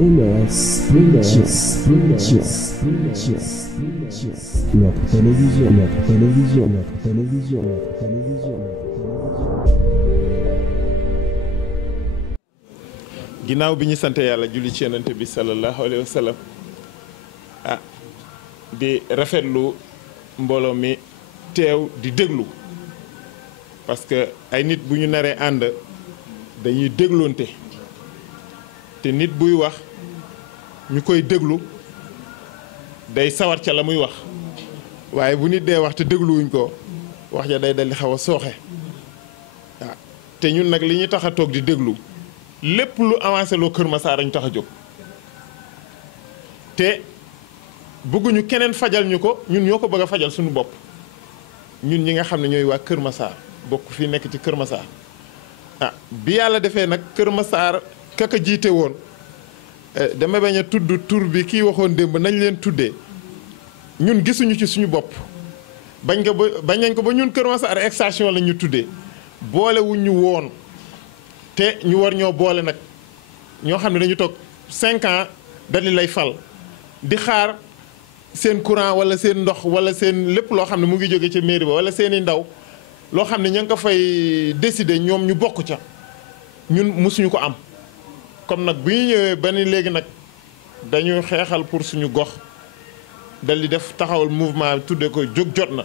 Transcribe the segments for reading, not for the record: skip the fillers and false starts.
MS Printers, notre télévision. ginnaaw bi ñu sante yàlla julli ci yonent bi sallallahu alayhi wa sallam di rafetlu mbooloo mi teew di déglu parce que ay nit bu ñu naree ànd dañuy dégloonte te nit buy wax ñu koy déglu day sawar ca la muy wax waaye bu nit dee wax te dégluwuñ ko wax ja day daldi xaw a sooxe waaw te ñun nag li ñu tax a toog di déglu lépp lu avancé loo Kër Massar ñu tax a jóg te bëgguñu keneen fajal ñu ko ñun ñoo ko bëgg a fajal suñu bopp ñun ñi nga xam ne ñooy waa Kër Massar bokk fii nekk ci Kër Massar bi yàlla defee nag Kër Massar kaka jiite woon dama bañ a tudd tur bi kii waxoon démb nañ leen tuddee ñun gisuñu ci suñu bopp bañ nañ ko ba ñun Kër Massar extension la ñu tuddee boolewuñ ñu woon te ñu war ñoo boole nag ñoo xam ne dañu toog 5 ans dali lay fal di xaar seen courant wala seen ndox wala seen lépp loo xam ne mu ngi jóge ca mairie ba wala seeni ndaw loo xam ne ña ngi ko fay décider ñoom ñu bokk ca ñun mosuñu ko am comme nag bu ñu ñëwee ba ni léegi nag dañuy xeexal pour suñu gox dal di def taxawal mouvement tudde ko jóg jot na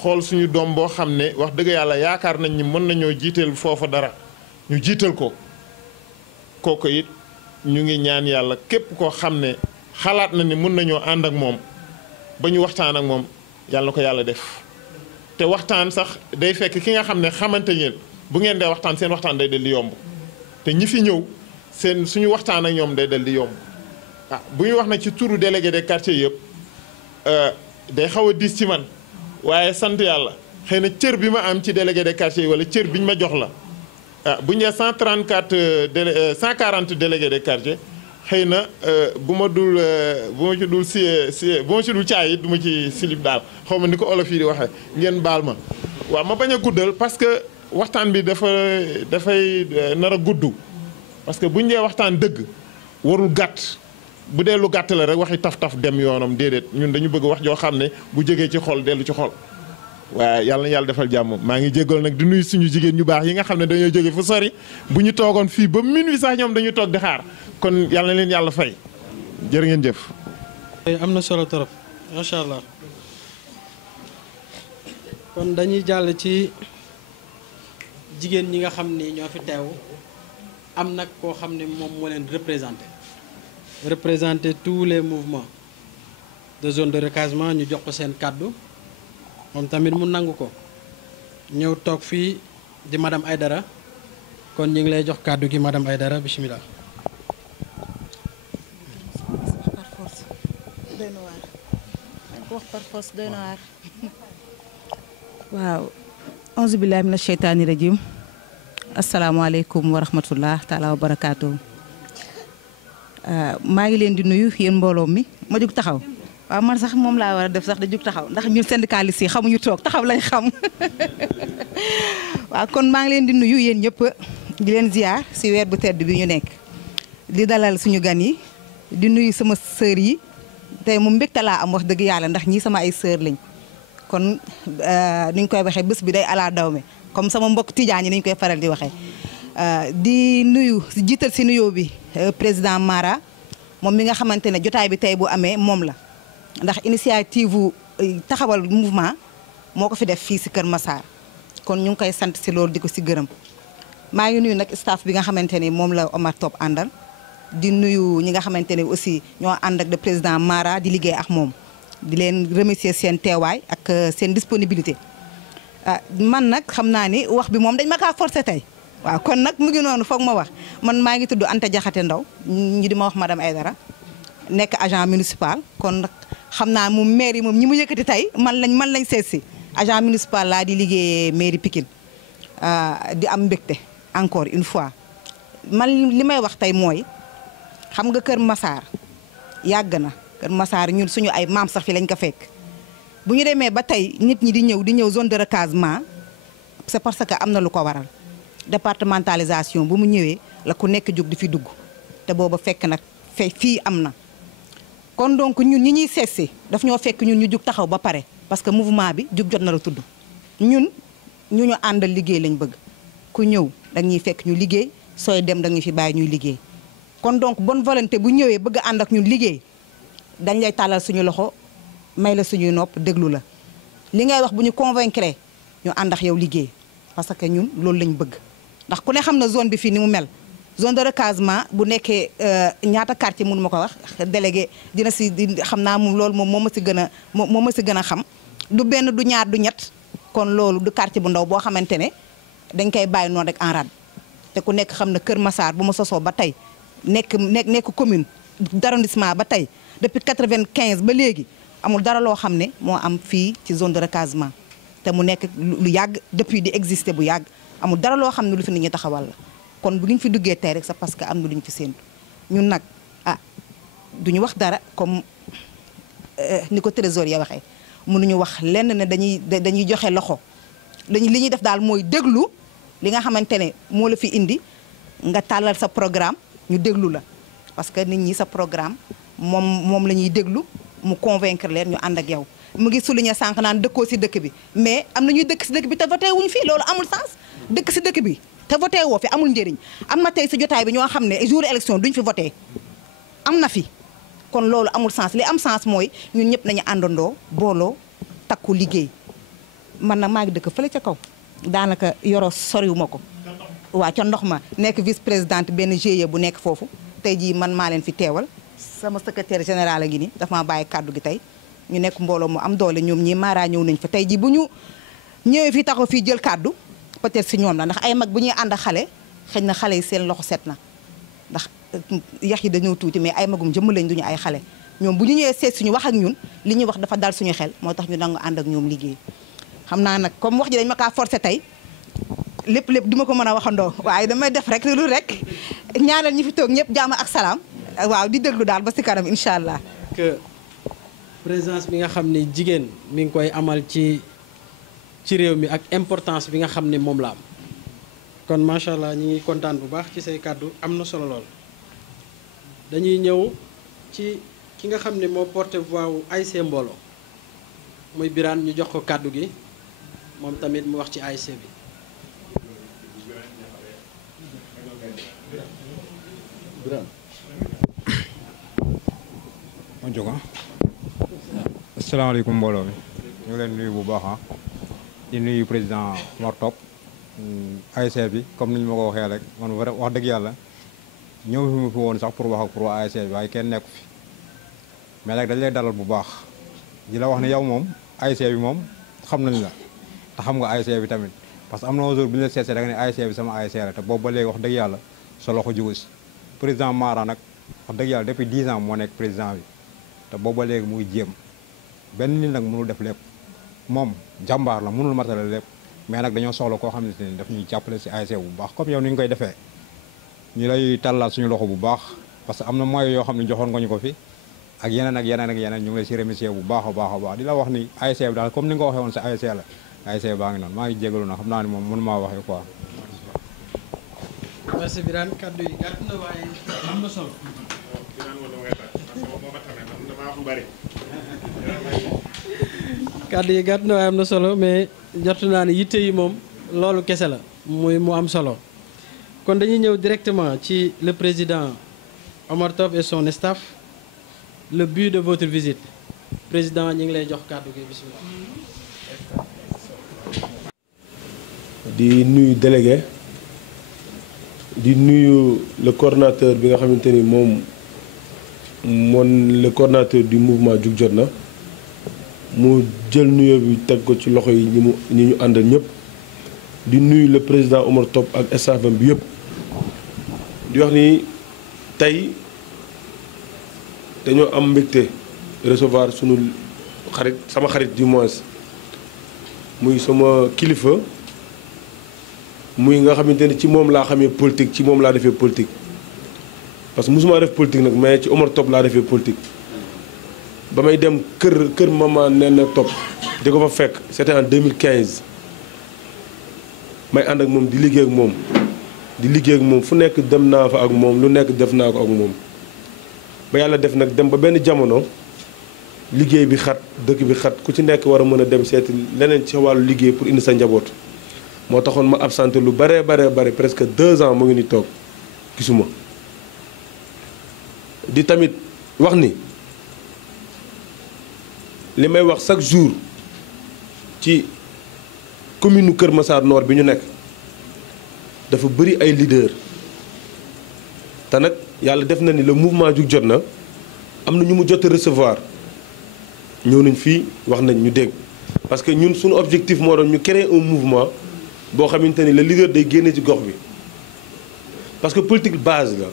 xool suñu doom boo xam ne wax dëgg yàlla yaakaar nañ ni mën nañoo jiiteel foofa dara ñu jiital ko kooku it ñu ngi ñaan yàlla képp koo xam ne xalaat na ni mën nañoo ànd ak moom ba ñu waxtaan ak moom yàlla na ko yàlla def te waxtaan sax day fekk ki nga xam ne xamante ngeen bu ngeen dee waxtaan seen waxtaan day dal di yomb te ñi fi ñëw seen suñu waxtaan ak ñoom day dal di yomb bu ñu wax nag ci turu délégué des quartiers yëpp day xaw a diis ci man waaye sant yàlla xëy na cër bi ma am ci délégué des quartiers yi wala cër bi ñu ma jox la bu ñu nee 140 délégués des quartiers xëy na bu ma ci dul caay it du ma ci silib daal xaw ma ni ko olof yi di waxee ngeen baal ma waaw ma bañ a guddal parce que waxtaan bi dafay nar a gudd parce que bu ñu dee waxtaan dëgg warul gàtt bu dee lu gàtt la rek waxi taf-taf dem yoonam déedéet ñun dañu bëgg wax joo xam ne bu jógee ci xol dellu ci xol waaye yàlla na yàlla defal jàmm maa ngi jéggal nag di nuyu suñu jigéen ñu baax yi nga xam ne dañoo jóge fu sori bu ñu toogoon fii ba minuit sax ñoom dañu toog di xaar kon yàlla na leen yàlla fay jërë ngeen jëf. am na solo trop macha allah kon dañuy jàll ci jigéen ñi nga xam ni ñoo fi teew am nag koo xam ne moom moo leen représenter tous les mouvements de zone de recasement ñu jox ko seen kàddu moom tamit mu nangu ko ñëw toog fii di madame Aïdara kon ñu ngi lay jox kàddu gi madame Aïdara bismillah. par force doy na waar dañ ko wax par force doy na waar waaw auzu billahi mina sheytaani rajim asalaamaaleykum wa rahmatullah taala wa barakaatu maa ngi leen di nuyu yéen mbooloo mi ma jug taxaw waaw man sax moom laa war a def sax da jug taxaw ndax ñun syndicalistes yi xamuñu toog taxaw lañ xam waaw kon maa ngi leen di nuyu yéen ñëpp di leen ziar si weer bu tedd bi ñu nekk di dalal suñu gan yi di nuyu sama sœur yi tey mu mbégte laa am wax dëgg yàlla ndax ñii sama ay sœur lañ kon ni ñu koy waxee bés bi day ala dawme comme sama mbokk tijaan yi ni ñu koy faral di waxee di nuyu jiital si nuyoo bi président Mara moom mi nga xamante ne jotaay bi tey bu amee moom la ndax initiative taxawal mouvement moo ko fi def fii si Kër Massar kon ñu ngi koy sant si loolu di ko si gërëm maa ngi nuyu nag staff bi nga xamante ne moom la Omar Top àndal di nuyu ñi nga xamante ne aussi ñoo ànd ak le président Mara di liggéey ak moom di leen remercier seen teewaay ak seen disponibilité man nag xam naa ni wax bi moom dañ ma kaa forcé tey waaw kon nag mu ngi noonu foog ma wax man maa ngi tudd Anta Jaxate Ndaw ñi di ma wax madame Aïdara nekk agent municipal kon nag xam naa moom maire yi moom ñi mu yëkkati tey man lañ seet si agent municipal laa di liggéeyee mairie Pikine di am mbégte encore une fois man li may wax tey mooy xam nga Kër Massar yàgg na Kër Massar ñun suñu ay maam sax fi lañ ko fekk bu ñu demee ba tey nit ñi di ñëw zone de recasement c'est parce que am na lu ko waral départementalisation bu mu ñëwee la ku nekk jóg di fi dugg te booba fekk nag fii am na. kon donc ñun ñi ñuy seesi daf ñoo fekk ñun ñu jug taxaw ba pare parce que mouvement bi jug jot na la tudd ñun ñu àndal liggéey lañ bëgg ku ñëw da ñuy fekk ñu liggéey sooy dem da ñu fi bàyyi ñuy liggéey. kon donc bonne volonté bu ñëwee bëgg a ànd ak ñun liggéey dañ lay tàllal suñu loxo may la suñuy nopp déglu la li ngay wax bu ñu convaincre ñu ànd ak yow liggéey parce que ñun loolu lañ bëgg ndax ku ne xam na zone bi fii ni mu mel. zone de recasement bu nekkee ñaata quartier mënu ma ko wax délégué dina si xam naa moom loolu moom moo ma si gën a xam du benn du ñaar du ñett kon loolu du quartier bu ndaw boo xamante ne dañ koy bàyyi noonu rek en rade te ku nekk xam na Kër Massar bu ma sosoo ba tey nekk commune d'arrondissement ba tey depuis 95 ba léegi amul dara loo xam ne moo am fii ci zone de recasement te mu nekk lu yàgg depuis di exister bu yàgg amul dara loo xam ne lu fi nit ñi taxawal la. kon bu ñu fi duggee tey rek c'est parce que am na lu ñu fi séentu ñun nag duñu wax dara comme ni ko trésorier waxee mënuñu wax lenn ne dañuy joxe loxo li ñuy def daal mooy déglu li nga xamante ne moo la fi indi nga tàllal sa programme ñu déglu la parce que nit ñi sa programme moom la ñuy déglu mu convaincre leen ñu ànd ak yow. mu ngi souligner sànq naan dëkkoo si dëkk bi mais am na ñuy dëkk si dëkk bi te voté wuñ fii loolu amul sens dëkk si dëkk bi. te voté woo fi amul njëriñ am na tey si jotaay bi ñoo xam ne jour élection duñ fi voté am na fi kon loolu amul sens li am sens mooy ñun ñëpp nañu àndandoo booloo takku liggéey man nag maa ngi dëkk fële ca kaw daanaka yoroo soriwu ma ko waaw ca ndox ma nekk vice présidente benn GIE bu nekk foofu tey jii man maa leen fi teewal sama secrétaire général a ngi nii dafa ma bàyyi kàddu gi tey ñu nekk mbooloo mu am doole ñoom ñii maaraa ñëw nañ fa tey jii bu ñu ñëwee fii taxaw fii jël kàddu peut-être si ñoom la ndax ay mag bu ñuy ànd ak xale xëy na xale yi seen loxo set na ndax yax yi dañoo tuuti mais ay magum jëmm lañ duñu ay xale ñoom bu ñu ñëwee seet suñu wax ak ñun li ñuy wax dafa dal suñu xel moo tax ñu nangu ànd ak ñoom liggéey xam naa nag comme wax ji dañ ma kaa forcé tey lépp duma ko mën a waxandoo waaye damay def rek lu rek ñaanal ñi fi toog ñëpp jàmm ak salaam waaw di déglu daal ba si kanam incha allah. que présence bi nga xam ne jigéen mi ngi koy amal ci réew mi ak importance bi nga xam ne moom la am kon macha allah ñi ngi kontaan bu baax ci say kàddu am na solo lool. dañuy ñëw ci ki nga xam ne moo porté voix wu ASC Mbooloo muy Birane ñu jox ko kàddu gi moom tamit mu wax ci ASC bi. ma jóg asalaamaaleykum mbooloo mi ñu ngi leen nuyu bu baax di nuyu président Mor Top ASC bi comme ni ñu ma ko waxee rek man wax dëgg yàlla ñëw fi mu fi woon sax pour wax ak pour ASC bi waaye kenn nekku fi mais nag dañ lay dalal bu baax di la wax ne yow moom ASC bi moom xam nañ la te xam nga ASC bi tamit parce que am na jour bi ñu la seetsee da nga ne ASC bi sama ASC la te boobu ba léegi wax dëgg yàlla sa loxo jugu si président Mara nag wax dëgg yàlla depuis 10 ans moo nekk président bi te boobu ba léegi muy jéem benn nit nag mënul def lépp moom jàmbaar la mënul matale lépp mais nag dañoo soxla koo xam ne daf ñuy jàppale si ASC bu baax comme yow ni ñu koy defee ñu lay tàllal suñu loxo bu baax parce que am na moyens yoo xam ne joxoon nga ñu ko fi ak yeneen ak yeneen ak yeneen ñu ngi lay si remercier bu baax a baax a baax di la wax ni ASC bi daal comme ni nga ko waxee woon sa ASC la ASC baa ngi noonu maa ngi jégalu na xam naa ni moom mënu maa waxee quoi. merci Birane kaddu yi gàtt na waaye am na solo. kaddu yi gàtt na waaye am na solo mais jotu naa ne yitte yi moom loolu kese la muy mu am solo kon dañuy ñëw directement ci le président Omar Top et son staff le but de votre visite président ñi ngi lay jox kaddu gi bismillah. di nuyu délégué di nuyu le coordonnateur bi nga xamante ni moom le coordonnateur du mouvement Jug Jot Na mu jël nuyoo bi teg ko ci loxo yi ñi ñu àndal ñëpp di nuyu le président Omar Top ak staffam bi yëpp di wax ni tey dañoo am mbégte recevoir sunu xarit sama xarit du moins muy sama kilifa muy nga xamante ni ci moom laa xamee politique ci moom laa defee politique parce que mosuma def politique nag mais ci Omar Top laa defee politique ba may dem kër maman Nene Top di ko fa fekk c'était en 2015 may ànd ak moom di liggéey ak moom di liggéey ak moom fu nekk dem naa fa ak moom lu nekk def naa ko ak moom ba yàlla def nag dem ba benn jamono liggéey bi xat dëkk bi xat ku ci nekk war a mën a dem seeti leneen ci wàllu liggéey pour indi sa njaboot moo taxoon ma absenté lu bare presque 2 ans mu ngi ni toog gisuma di tamit wax ni li may wax chaque jour ci commune Kër Massar Nord bi ñu nekk dafa bëri ay leader te nag yàlla def na ni le mouvement jug jot na am na ñu mu jot a recevoir ñëw nañ fii wax nañ ñu dégg parce que ñun suñu objectif moo doon ñu créer un mouvement boo xamante ni le leader day génne ci gox bi parce que politique base la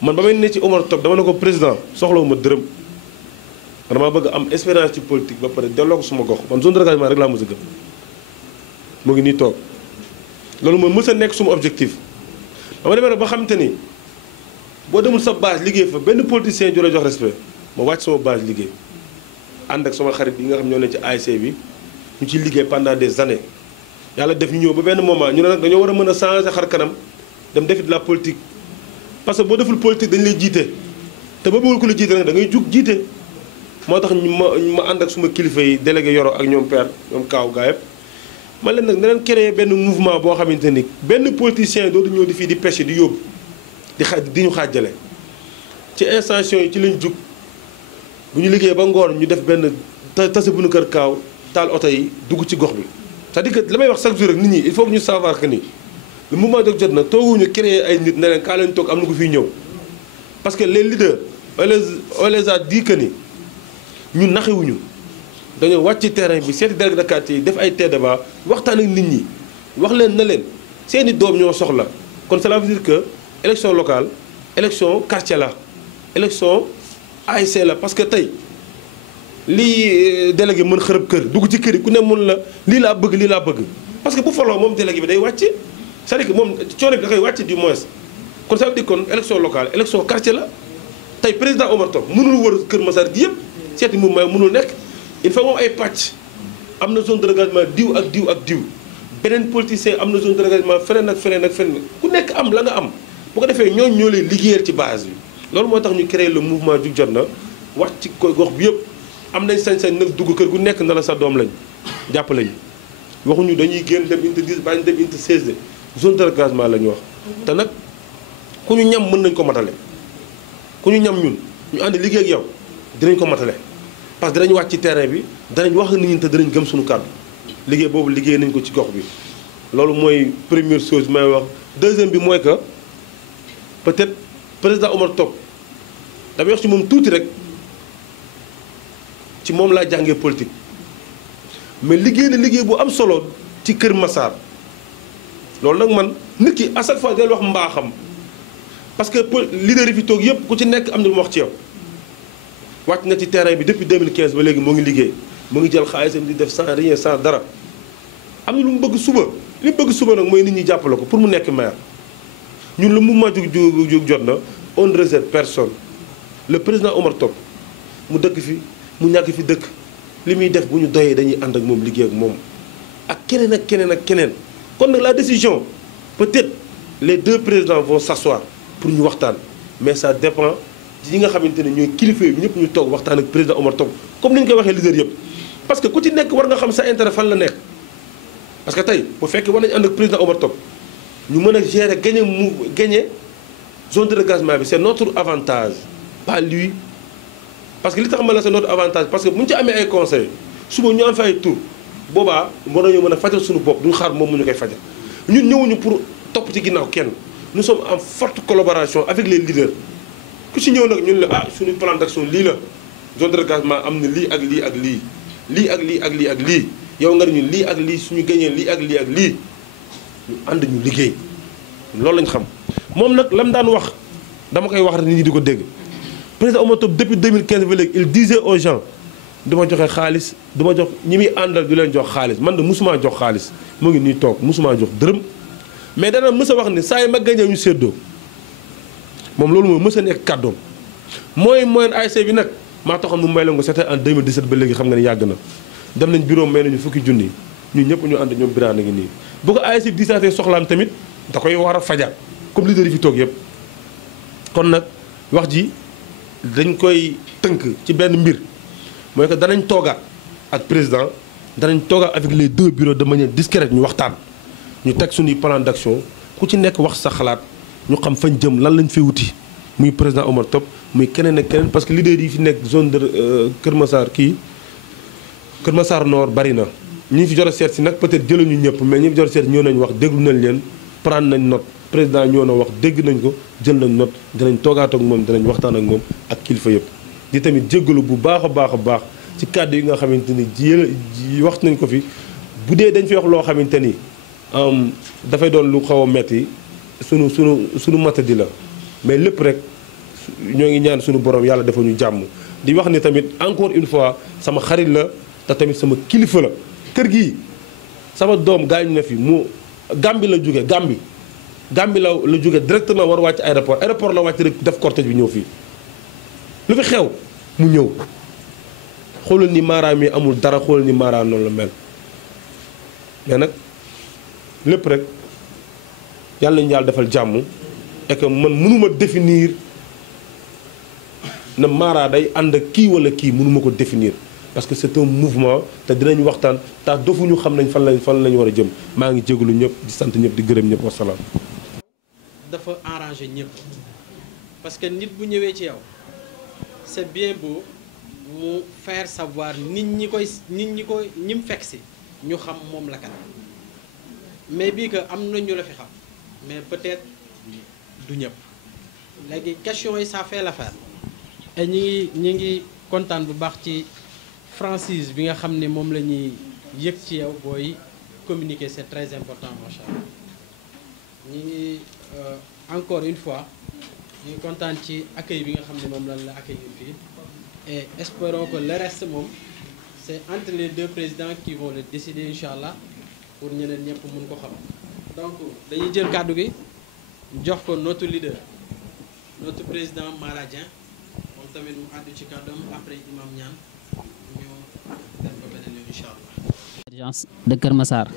man ba may ne ci Omar Top dama ne ko président soxlawuma dërëm dama bëgg am expérience ci politique ba pare delloo ko suma gox man zone de engagement rek laa mës a gëm mu ngi nii toog loolu mooy mës a nekk suma objectif dama demee nag ba xamante ni boo demul sa base liggéey fa benn politicien ju la jox respect ma wàcc sama base liggéey ànd ak sama xarit yi nga xam ñoo ne ci ASC bi ñu ciy liggéey pendant des années yàlla def ñu ñëw ba benn moment ñu ne nag dañoo war a mën a changer xar kanam dem defi de la politique parce que boo deful politique dañu lay jiite te ba bëggul ku la jiite nag da ngay jug jiite moo tax ma ànd ak suma kilifa yi délégué Yoro ak ñoom père ñoom Kaaw gaa yëpp man leen nag na leen créer benn mouvement boo xamante ni benn politicien dootu ñëw di fii di pêche di yóbbu di ñu xaajale ci instance yi ci lañ jug bu ñu liggéey ba ngoon ñu def benn tase bu nu kër Kaaw taal oto yi dugg ci gox bi c'est-à-dire que li may wax chaque jour rek nit ñi il faut que ñu savoir que ni le mouvement jog jot na tooguñu créer ay nit ne leen kaa leen toog am na ko fiy ñëw parce que les leaders on les a dit que ni ñun naxewuñu dañoo wàcc ci terrain bi seeti délégué de quartier yi def ay débat waxtaan ak nit ñi wax leen na leen seeni doom ñoo soxla kon cela veut dire que élection locale élection quartier la élection ASC la parce que tey lii délégué mën xërëb kër dugg ci kër yi ku ne mën la lii laa bëgg parce que bu faloo moom délégué bi day wàcc c'est-à-dire que moom coono bi da koy wàcc du moins kon ça veut dire kon élection locale élection quartier la tey président Omar Top mënul wër Kër Massar gi yëpp seeti mouvement mënul nekk il faut moom ay pàcc am na zone de engagement diw ak diw ak diw beneen politicien am na zone de engagement feneen ak feneen ku nekk am la nga am bu ko defee ñooñu ñoo lay liggéeyal ci base bi loolu moo tax ñu créer le mouvement jug jot na wax ci gox bi yëpp am nañ sañ-sañ nag dugg kër gu nekk na la sa doom lañ jàpp lañu waxuñu dañuy génn dem unité 10 baa ñu dem unité 16 de zone de engagement la ñu wax te nag ku ñu ñam mën nañ ko matale ku ñu ñam ñun ñu ànd liggéey ak yow dinañ ko matale parce que dinañ wàcc ci terrain bi danañ wax nit ñi te dinañ gëm suñu kàddu liggéey boobu liggéey nañ ko ci gox bi loolu mooy première chose may wax deuxième bi mooy que peut-être président Omar Top damay wax ci moom tuuti rek ci moom laa jàngee politique mais liggéey na liggéey bu am solo ci Kër Massar loolu nag man nit ki à chaque fois del wax mbaaxam parce que leader yi fi toog yëpp ku ci nekk am na lu ma wax ci yow wàcc na ci terrain bi depuis 2015 ba léegi moo ngi liggéey mu ngi jël xaalisam di def sans rien sans dara am na lu mu bëgg suba li mu bëgg suba nag mooy nit ñi jàppale ko pour mu nekk maire ñun le mouvement jug jot na on ne réserve personne le président Omar Top mu dëkk fi mu ñàkk fi dëkk li muy def bu ñu doyee dañuy ànd ak moom liggéey ak moom ak keneen ak keneen ak keneen kon nag la décision peut-être les deux présidents vont s'asseoir pour ñu waxtaan mais ça dépend ci ñi nga xamante ne ñooy kilifa yi ñëpp ñu toog waxtaan ak président Omar Top comme ni ñu koy waxee leader yëpp parce que ku ci nekk war nga xam sa intérêt fan la nekk parce que tey bu fekkee war nañu ànd ak président Omar Top ñu mën a gérer gagner zone de recasement bi c'est notre avantage pas lui parce que li tax ma la c'est notre avantage parce que bu ñu ci amee ay conseils suba ñu am fa ay tour boobaa war nañoo mën a fajal suñu bopp duñu xaar moom mu ñu koy fajal ñun ñëwuñu pour topp ci ginnaaw kenn nous sommes en forte collaboration avec les leaders ku ci ñëw nag ñun la suñu plan d'action lii la zone de recasement am na lii ak lii ak lii lii ak lii ak lii ak lii yow nga ne ñu lii ak lii suñu gañee lii ak lii ak lii ñu ànd ñu liggéey loolu lañ xam moom nag lam daan wax dama koy wax rek nit ñi di ko dégg président Omar Top depuis 2015 ba léegi il disait aux gens duma joxe xaalis duma jox ñi muy àndal du leen jox xaalis man de musuma jox xaalis mu ngi nii toog musuma jox dërëm mais dana mës a wax ni saa yi ma gañee ñu séddoo moom loolu mooy mës a nekk kàddoom mooy ASC bi nag maa taxoon mu may la ko c'était en 2017 ba léegi xam nga ne yàgg na dem nañ bureau may nañu fukki junni ñun ñëpp ñu ànd ñoom biraan a ngi nii bu ko ASC bi disaatee soxlaam tamit da koy war a fajaat comme leader yi fi toog yëpp. kon nag wax ji dañ koy tënk ci benn mbir mooy que danañ toogaat ak président danañ toogaat avec les deux bureaux de manière discrète ñu waxtaan ñu teg suñuy plan d'action ku ci nekk wax sa xalaat ñu xam fañ jëm lan lañ fi wuti muy président Omar Top muy keneen ak keneen parce que leader yi fi nekk zone de Kër Massar Kër Massar Nord bari na ñi fi jot a seet si nag peut-être jëluñu ñëpp mais ñi fi jot a seet si ñëw nañ wax déglu nañ leen prendre nañ note président ñoo na wax dégg nañ ko jël nañ note dinañ toogaat ak moom dinañ waxtaan ak moom ak kilifa yëpp. di tamit jéggalu bu baax a baax ci kàddu yi nga xamante ni ji wax nañ ko fi bu dee dañ fi wax loo xamante ni dafay doon lu xaw a metti sunu matadi la mais lépp rek ñoo ngi ñaan sunu borom yàlla dafa ñu jàmm. di wax ni tamit encore une fois sama xarit la te tamit sama kilifa la kër gi sama doom gaañu na fi mu Gambie la jóge Gambie la jóge directement war a wàcc aéroport la wàcc rek def cortège bi ñëw fii lu fi xew mu ñëw xoolal ni Mara mi amul dara xoolal ni Mara noonu la mel mais nag lépp rek yàlla nañu yàlla defal jàmm et que man mënuma définir na Mara day ànd ak kii wala kii mënuma ko définir parce que c'est un mouvement te dinañ waxtaan tax dofuñu xam nañ fan lañ war a jëm maa ngi jégalu ñëpp di sant ñëpp di gërëm ñëpp wasalaam. dafa arrangé ñëpp parce que nit bu ñëwee ci yow c'est bien beau mu faire savoir ñi mu fekk si ñu xam moom la kat mais bii que am na ñu la fi xam mais peut-être du ñëpp léegi question yi ça fait l'affaire et ñi ngi kontaan bu baax ci franchise bi nga xam ne moom la ñuy yëg ci yow booy communiquer c'est très important macha allah ñi ngi encore une fois ñu ngi kontaan ci accueil bi nga xam ne moom lañ la accueillir fii et espérons que le reste moom c'est entre les deux présidents qui vont le décider incha allah pour ñeneen ñëpp mun ko xam donc dañuy jël kàddu gi jox ko notre leader notre président Mara Dieng moom tamit mu àddu ci kàddoom après imam ñaan ñu def ko beneen yoon incha allah. urgence de Kër Massar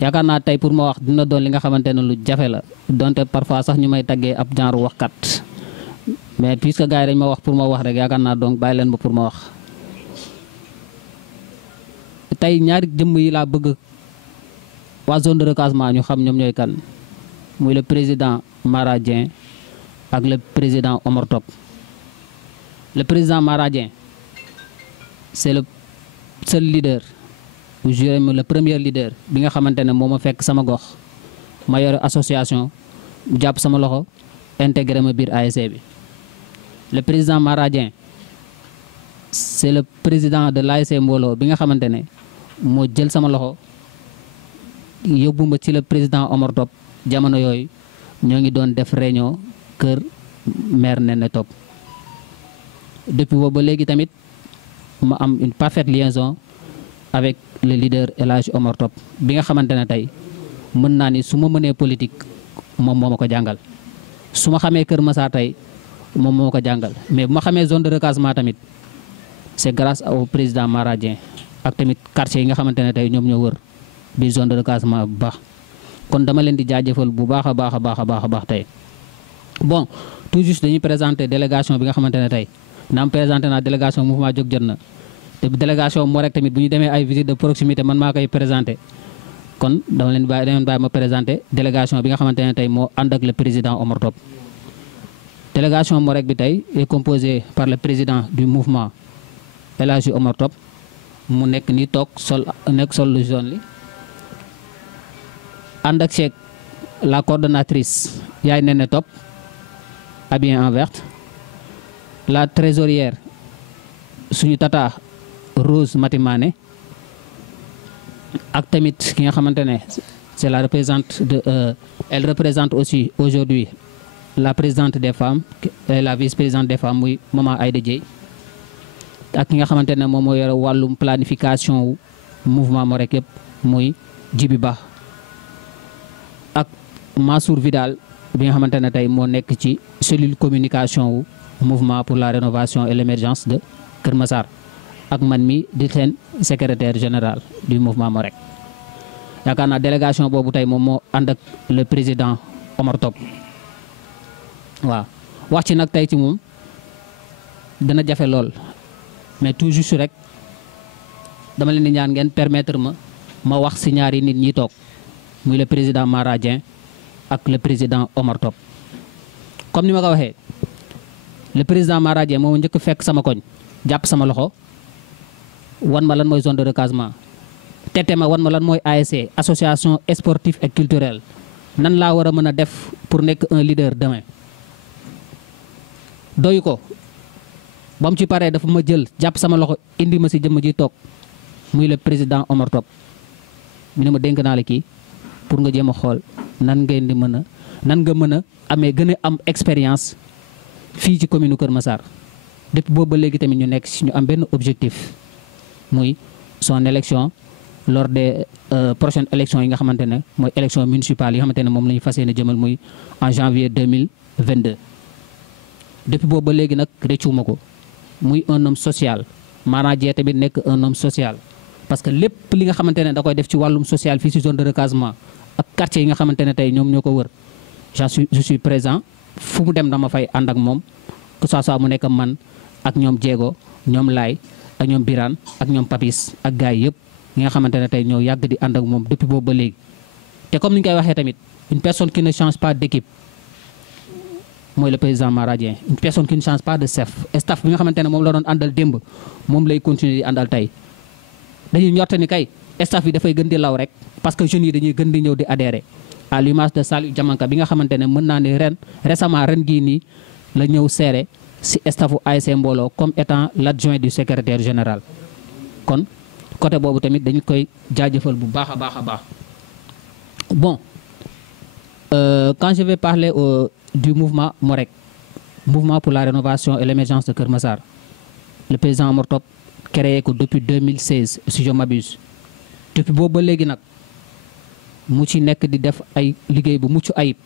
yaakaar naa tey pour ma wax dina doon li nga xamante ne lu jafe la donte parfois sax ñu may taggee ab genre waxkat mais puisque gars yi dañ ma wax pour ma wax rek yaakaar naa donc bàyyi leen ba pour ma wax. tey ñaari jëmm yi laa bëgg waa zone de recasement ñu xam ñoom ñooy kan muy le président Mara Dieng ak le président Omar Top. Le président Mara Dieng c'est le seul leader ou je dirais le premier leader bi nga xamante ne moo ma fekk sama gox ma yore association mu jàpp sama loxo intégré ma biir ASC bi. Le président Mara Dieng c'est le président de l'ASC Mbolo bi nga xamante ne moo jël sama loxo yóbbu ma ci le président Omar Top jamono yooyu ñoo ngi doon def réunion kër maire Néné Top. Depuis boobu ba léegi tamit ma am une parfaite liaison avec le leader El Hadj Omar Top bi nga xamante ne tey mën naa ni su ma mënee politique moom moo ma ko jàngal su ma xamee Kër Massar tey moom moo ko jàngal mais bu ma xamee zone de recasement tamit c'est grâce au président Mara Dieng ak tamit quartier yi nga xamante ne tey ñoom ñoo wër bi zone de recasement bu baax kon dama leen di jaajëfal bu baax a baax tey bon tout juste dañuy présenter délégation bi nga xamante ne tey naam présenté naa délégation mouvement jóg jot na te délégation moo rek tamit bu ñu demee ay visite de proximité man maa koy présenté kon dama leen bàyyi ma présenté délégation bi nga xamante ne tey moo ànd ak le président Omar Top. Délégation moo rek bi tey est composée par le président du mouvement El Hadj Omar Top mu nekk ni toog sol lu jaune li ànd ak Cheikh la coordonnatrice Yaay Néné Top habillée en vert. La trésorière suñu tata Rose Matimane ak tamit ki nga xamante ne c'est la représentante elle représente aussi aujourd'hui la présidente des femmes et la vice-présidente des femmes muy Maman Aïda Dieye ak ki nga xamante ne moom moo yore wàllum planification wu mouvement moo rek yëpp muy Djibi Ba ak Mansour Vidal bi nga xamante ne tey moo nekk ci cellule communication wu mouvement pour la rénovation et l'émergence de Kër Massar ak man mi di seen secrétaire général du mouvement Morek. yaakaar naa délégation boobu tey moom moo ànd ak le président Omar Top waaw wax ci nag tey ci moom dana jafe lool mais tout juste rek dama leen di ñaan ngeen permettre ma wax ci ñaari nit ñi toog muy le président Mara Dieng ak le président Omar Top comme ni ma ko waxee le président Mara Dieng moo njëkk fekk sama koñ jàpp sama loxo wan ma lan mooy zone de recasement tete ma wan ma lan mooy ASC association sportive et culturelle nan laa war a mën a def pour nekk un leader demain doyu ko ba mu ci paree dafa ma jël jàpp sama loxo indi ma ci jëmm ji toog muy le président Omar Top mi ne ma dénk naa la kii pour nga jéem a xool nan ngeen di mën a nan nga mën a amee gën a am expérience fii ci commune Kër Massar depuis boobu ba léegi tamit ñu nekk ci ñu am benn objectif muy son élection lors des prochaines élections yi nga xamante ne mooy élection municipale yi nga xamante ne moom la ñu fas yéene jëmal muy en janvier 2022 depuis boobu ba léegi nag rëccuwuma ko muy un homme social Mara Dieng tamit nekk un homme social parce que lépp li nga xamante ne da koy def ci wàllum social fii ci zone de recasement ak quartier yi nga xamante ne tey ñoom ñoo ko wër je suis présent fu mu dem dama fay ànd ak moom que ça soit mu nekk man ak ñoom Diego ñoom Laay ak ñoom Birane ak ñoom Papis ak gars yi yëpp ñi nga xamante ne tey ñoo yàgg di ànd ak moom depuis boobu ba léegi te comme ni ñu koy waxee tamit une personne qui ne change pas d'équipe mooy le président Mara Dieng une personne qui ne change pas de staff bi nga xamante ne moom la doon àndal démb moom lay continuer di àndal tey dañuy ñorte ni kay staff yi dafay gën di law rek parce que jeunes yi dañuy gën di ñëw di adhérer à l'image de Saliou Diamanka bi nga xamante ne mën naa ne récemment ren gii nii la ñëw seere ci staffu ASC Mbooloo comme étant l'adjoint du secrétaire général kon côté boobu tamit dañu koy jaajëfal bu baax a baax a baax bon quand je vais parler du mouvement MOREC mouvement pour la rénovation et l'émergence de Kër Massar le président Omar Top créé ko depuis 2016 si je m'abuse depuis boobu ba léegi nag mu ci nekk di def ay liggéey bu mucc ayib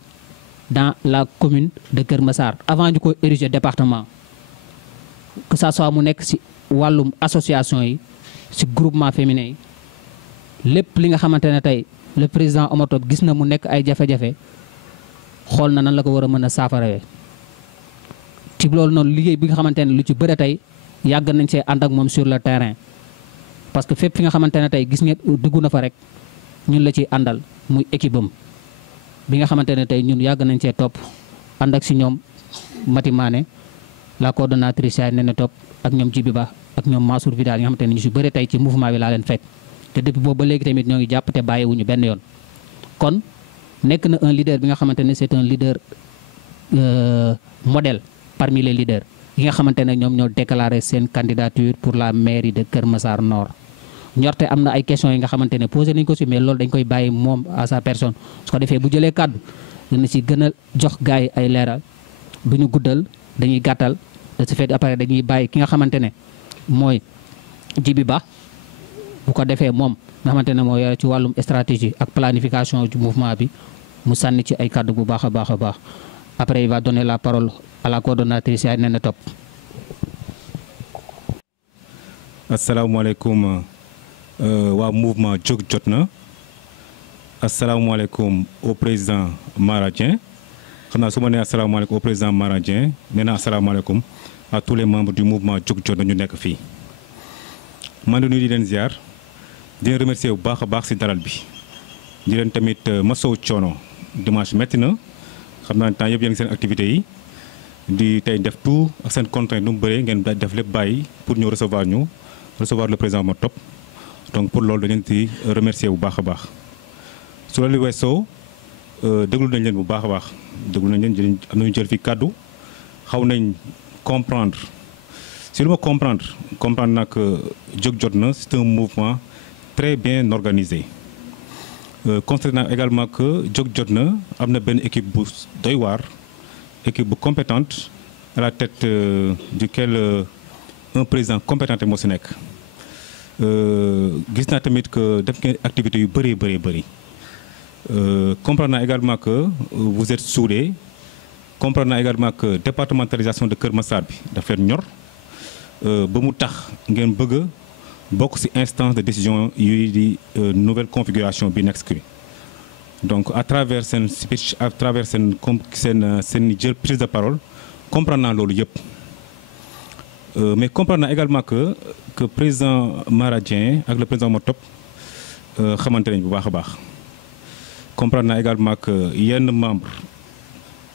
dans la commune de Kër Massar avant ñu ko ériger département que ça soit mu nekk ci wàllum association yi ci groupement féminin yi lépp li nga xamante ne tey le président Omar Top gis na mu nekk ay jafe-jafe xool na nan la ko war a mën a saafarawee ci loolu noonu liggéey bi nga xamante ne lu ci bëre tey yàgg nañ see ànd ak moom sur le terrain parce que fépp fi nga xamante ne tey gis ngeen dugg na fa rek ñun la ciy àndal muy équipe am bi nga xamante ne tey ñun yàgg nañ see topp ànd ak si ñoom Mati Mané la coordonnatrice yaay Nene Top ak ñoom Djibi Ba ak ñoom Mansour Vidal yi nga xamante ne ñu si bëre tey ci mouvement bi laa leen fekk te depuis boobu ba léegi tamit ñoo ngi jàpp te bàyyiwuñu benn yoon kon nekk na un leader bi nga xamante ne c'est un leader modèle parmi les leaders yi nga xamante ne ñoom ñoo déclaré seen candidature pour la mairie de Kër Massar Nord ñorte am na ay questions yi nga xamante ne posé nañ ko si mais loolu dañ koy bàyyi moom à sa personne su ko defee bu jëlee kàddu dina si gën a jox gars yi ay leeral bu ñu guddal dañuy gàttal de ce fait après dañuy bàyyi ki nga xamante ne mooy Djibi Ba bu ko defee moom nga xamante ne moo yore ci wàllum stratégie ak planification du mouvement bi mu sànni ci ay kàddu bu baax a baax a baax après il va donner la parole à la coordonnatrice yaay Nene Top. asalaamaaleykum waa mouvement jóg jot na asalaamaaleykum au président Mara Dieng xam naa su ma nee asalaamaaleykum au président Mara Dieng nee naa asalaamaaleykum à tous les membres du mouvement jóg jot na ñu nekk fii. man de nuyu di leen ziar di leen remercier bu baax a baax ci dalal bi di leen tamit masawu coono dimanche métti na xam naa temps yëpp yéen ngi seen activités yi di tey def tout ak seen contrainte nu mu bëree ngeen def lépp bàyyi pour ñu recevoir le président Omar Top donc pour loolu dañu leen di remercier bu baax a baax. su loolu weesoo déglu nañ leen bu baax a baax déglu nañ leen am nañu jël fi kàddu xaw nañ comprendre. Si lu ma comprendre nag jóg jot na c'est un mouvement très bien organisé constatant également que jóg jot na am na benn équipe bu doy waar équipe bu compétente à la tête duquel un président compétent moo si nekk gis naa tamit que def ngeen activités yu bëri comprendre naa également que vous êtes soudés comprendre naa également que départementalisation de Kër Massar bi daf leen ñor ba mu tax ngeen bëgg bokk ci instance de décision yuy di nouvelle configuration bi nekk ci. Donc à travers seen speech à travers seen jël prise de parole comprendre naa loolu yëpp mais comprendre naa également que président Mara Dieng ak le président Omar Top xamante nañ bu baax a baax. Comprendre naa également que yenn membre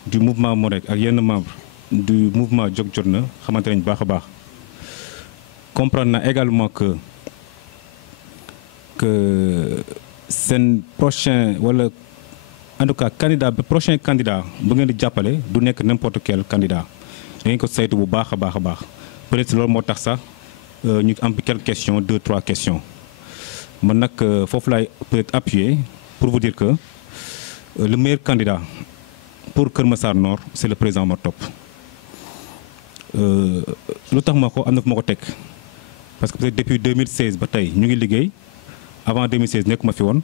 du mouvement Morek ak yenn membre du mouvement Jóg Jot Na xamante nañ bu baax a baax. Comprendre naa également que seen prochain wala en tout cas prochain candidat bu ngeen di jàppale du nekk n'importe quel candidat da ngeen ko saytu bu baax a baax a baax peut-être loolu moo tax sax ñu am quelques questions 2-3 questions man nag foofu laay peut-être appuyer pour vous dire que le meilleur candidat pour Kër Massar Nord c'est le président Omar Top lu tax ma ko am na fu ma ko teg parce que peut-être depuis 2016 ba tey ñu ngi liggéey avant 2016 nekkuma fi woon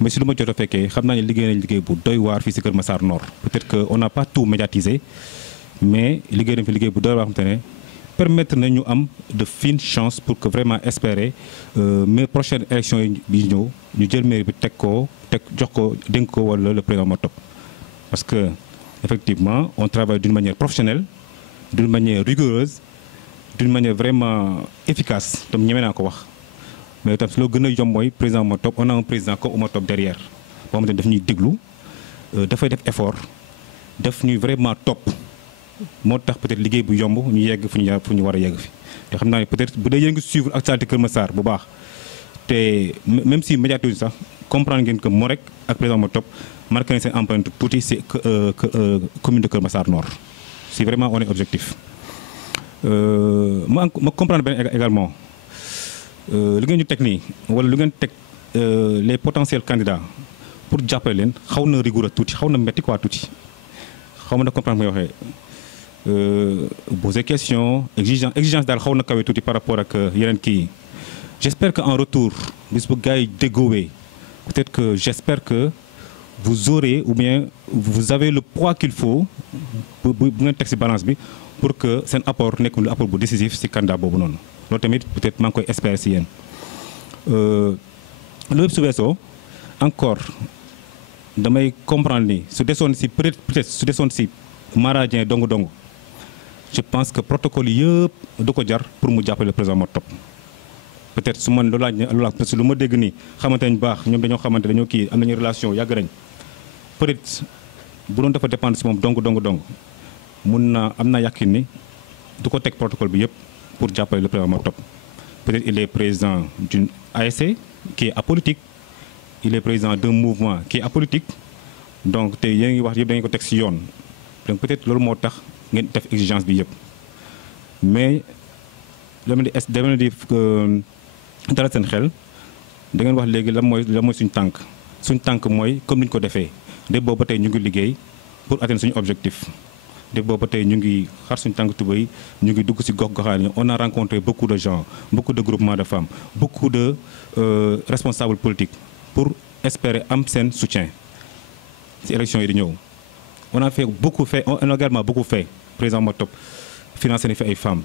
mais si lu ma jot a fekkee xam naa ne liggéey nañ liggéey bu doy waar fii si Kër Massar Nord peut-être que on n'a pas tout médiatisé mais liggéey nañ fi liggéey bu doy waar xam te ne permettre na ñu am de fines chances pour que vraiment espérer mais prochaine élection yi bi ñëw ñu jël mairie bi teg jox ko dénk ko wala le président Omar Top parce que effectivement on travaille d'une manière professionnelle d'une manière rigoureuse d'une manière vraiment efficace tam ñeme naa ko wax mais tam loo gën a yomb mooy président Omar Top on a un président comme Omar Top derrière boo xamante ne daf ñuy déglu dafay def effort daf ñuy vraiment topp moo tax peut-être liggéey bu yomb ñu yegg fu ñu war a yegg fi te xam naa ne peut-être bu dee yéen ngi suivre actualité Kër Massar bu baax te même si médiateur sax comprendre ngeen que Morek ak président Omar Top marqué nañ seen empreinte tuuti si commune de Kër Massar Nord si vraiment on est objectif ma comprendre benn également li ngeen ñu teg nii wala lu ngeen teg les potentiels candidats pour jàppale leen xaw na rigoureux tuuti xaw na metti quoi tuuti xaw ma na comprendre may waxee poser question exigence daal xaw na kawe tuuti par rapport ak yeneen kii j'espère que en retour bis bu gars yi déggoowee peut-être que j'espère que vous aurez ou bien vous avez le poids qu'il faut bu ngeen teg ci balance bi pour que seen apport nekk lu apport bu décisif ci candidat boobu noonu loolu tamit peut-être maa ngi koy espérer ci yéen loolu yëpp su weesoo encore damay comprendre ni su desoon ci peut-être su desoon ci Mara Dieng dong je pense que protocole yëpp du ko jar pour mu jàppale le président Omar Top peut-être su man loolu parce que lu ma dégg nii xamante nañ baax ñoom dañoo xamante dañoo kii am nañu relation yàgg nañ peut-être bu doon dafa dépendre ci moom dong mun naa am naa yàqin ni du ko teg protocole bi yëpp pour jàppale le président Omar Top peut-être il est président d'une ASC qui est apolitique il est président d'un mouvement qui est apolitique donc te yéen ngi wax yëpp da ngeen ko teg ci yoon donc peut-être loolu moo tax ngeen def exigence bi yëpp mais dama di dalal seen xel da ngeen wax léegi lan mooy suñ tànk mooy comme ni ñu ko defee de boobu ba tey ñu ngi liggéey pour atteindre suñu objectif de boobu ba tey ñu ngi xar suñu tànk tubéy ñu ngi dugg ci gox-goxaan yi on a rencontré beaucoup de gens beaucoup de groupements de femmes beaucoup de responsables politiques pour espérer am seen soutien ci élection yi di ñëw on a également beaucoup fait président Omar Top financé na fi ay femmes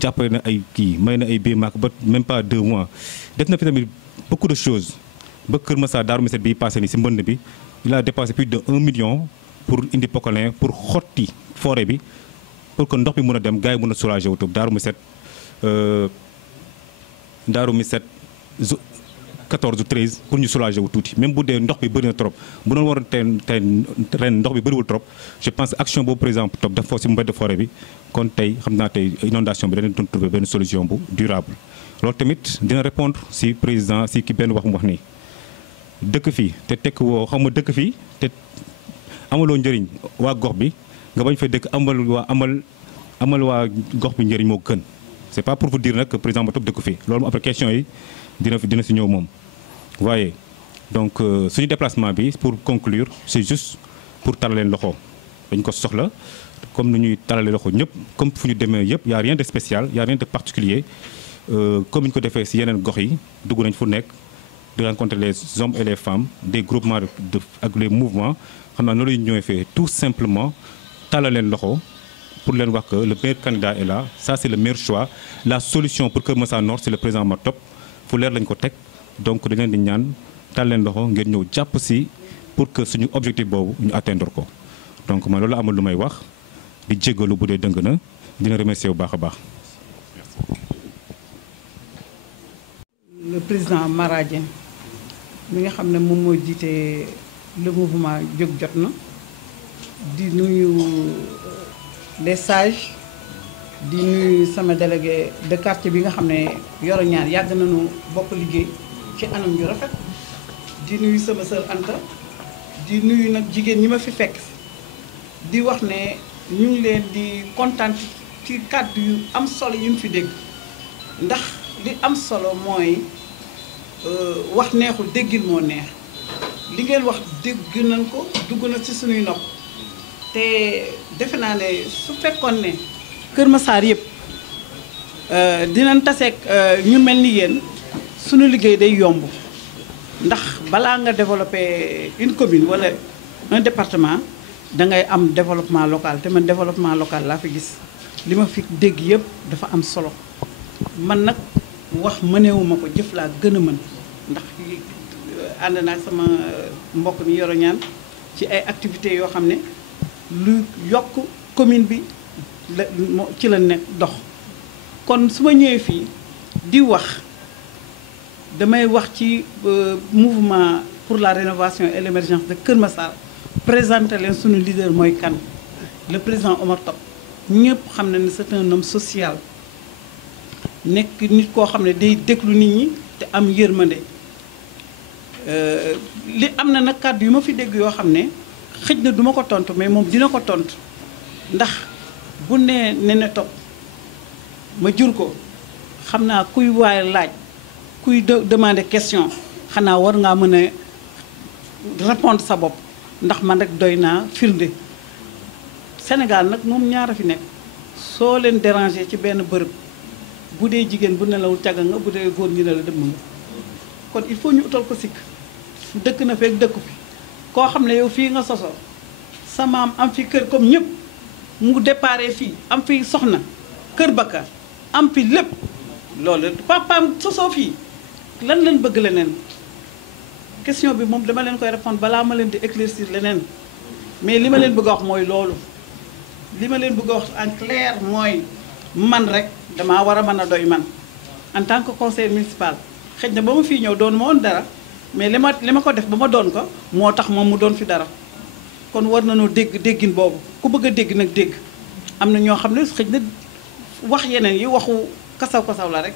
jàppale na ay kii may na ay biir maak ba même pas 2 mois def na fi tamit beaucoup de choses ba Kër Massar Daaru Miset bi passé ni ci mbënd bi il a dépassé plus de 1 million pour indi Pocolin pour xotti forêt bi pour que ndox bi mën a dem gars yi mën a soulager wu Daaru Miset 14 ou 13 pour ñu soulager wu tuuti même bu dee ndox bi bëri na trop bu doon war a tey ren ndox bi bëriwul trop je pense action boobu président Top def foofu ci mbedd forêt bi kon tey xam naa tey inondation bi dañu doon trouver benn solution bu durable loolu tamit dina répondre ci président ci ki benn wax mu wax nii dëkk fii te tekk woo xam nga dëkk fii te amaloo njëriñ waa gox bi nga bañ fa dëkk amal waa gox bi njëriñ moo gën c'est pas pour vous dire nag que président Omar Top dëkk fii loolu moom après question yi dina ci ñëw moom voyez donc suñu déplacement bi pour conclure c'est juste pour talal leen loxo dañ ko soxla comme ni ñuy talale loxo ñëpp comme fu ñu demee yëpp y a rien de spécial y a rien de particulier comme ni ñu ko defee ci yeneen gox yi dugg nañ fu nekk de rencontrer les hommes et les femmes des groupements ak les mouvements xam naa noonu la ñu ñëwee fee tout simplement talal leen loxo pour leen wax que le meilleur candidat est là ça c'est le meilleur choix la solution pour Kër Massar Nord c'est le président Omar Top fu leer lañ ko teg donc dañ leen di ñaan tal leen loxo ngeen ñëw jàpp si pour que suñu objectif boobu ñu atteindre ko donc man loolu amul lu may wax di jéggalu bu dee dëng na dina remercier bu baax a baax. le président Mara Dieng mi nga xam ne moom moo jiite le mouvement jóg jot na di nuyu les sages di nuyu sama délégué de quartier bi nga xam ne Yoro Ñaan yàgg nañu bokk liggéey ci anam yu rafet di nuyu sama sœur Anta di nuyu nag jigéen ñi ma fi fekk di wax ne ñu ngi leen di kontaan ci kàddu yu am solo yu ñu fi dégg ndax li am solo mooy wax neexul déggin moo neex li ngeen wax dégg nañ ko dugg na ci suñuy nopp te defe naa ne su fekkoon ne Kër Massar yëpp dinañ taseeg ñu mel ni yéen suñu liggéey day yomb ndax balaa nga développer une commune wala un département da ngay am développement local te man développement local laa fi gis li ma fi dégg yëpp dafa am solo man nag wax mënewuma ko jëf laa gën a mën ndax ànd naa sama mbokk mi Yoro Ñaan ci ay activités yoo xam ne lu yokk commune bi la ci la nekk dox kon su ma ñëwee fii di wax damay wax ci mouvement pour la rénovation et l'émergence de Kër Massar présenter leen suñu leader mooy kan le président Omar Top ñëpp xam na ne c'est un homme social nekk nit koo xam ne day déglu nit ñi te am yërmande li am na nag kàddu yu ma fi dégg yoo xam ne xëj na duma ko tontu mais moom dina ko tontu ndax bu nee Néné Top ma jur ko xam naa kuy waaye laaj kuy demander question xanaa war ngaa mën a répondre sa bopp ndax man rek doy naa firnde Sénégal nag moom ñaar a fi nekk soo leen déranger ci benn bërëb bu dee jigéen bu nelawul caga nga bu dee góor ñi ne la dëmm nga kon il faut ñu utal ko sikk dëkk na fekk dëkku fi koo xam ne yow fii nga sosoo sa maam am fi kër comme ñëpp mu déparé fii am fi soxna kër bakka am fi lépp loolu papaam sosoo fii lan leen bëgg leneen question bi moom dama leen koy répondre balaa ma leen di éclaircir leneen mais li ma leen bëgg a wax mooy loolu li ma leen bëgg a wax en clair mooy man rek damaa war a mën a doy man en tant que conseiller municipal xëj na ba ma fii ñëw doon ma woon dara mais li ma ko def ba ma doon ko moo tax moom mu doon fi dara kon war nañoo déggin boobu ku bëgg a dégg nag dégg am na ñoo xam ne xëj na wax yeneen yi waxu kasaw la rek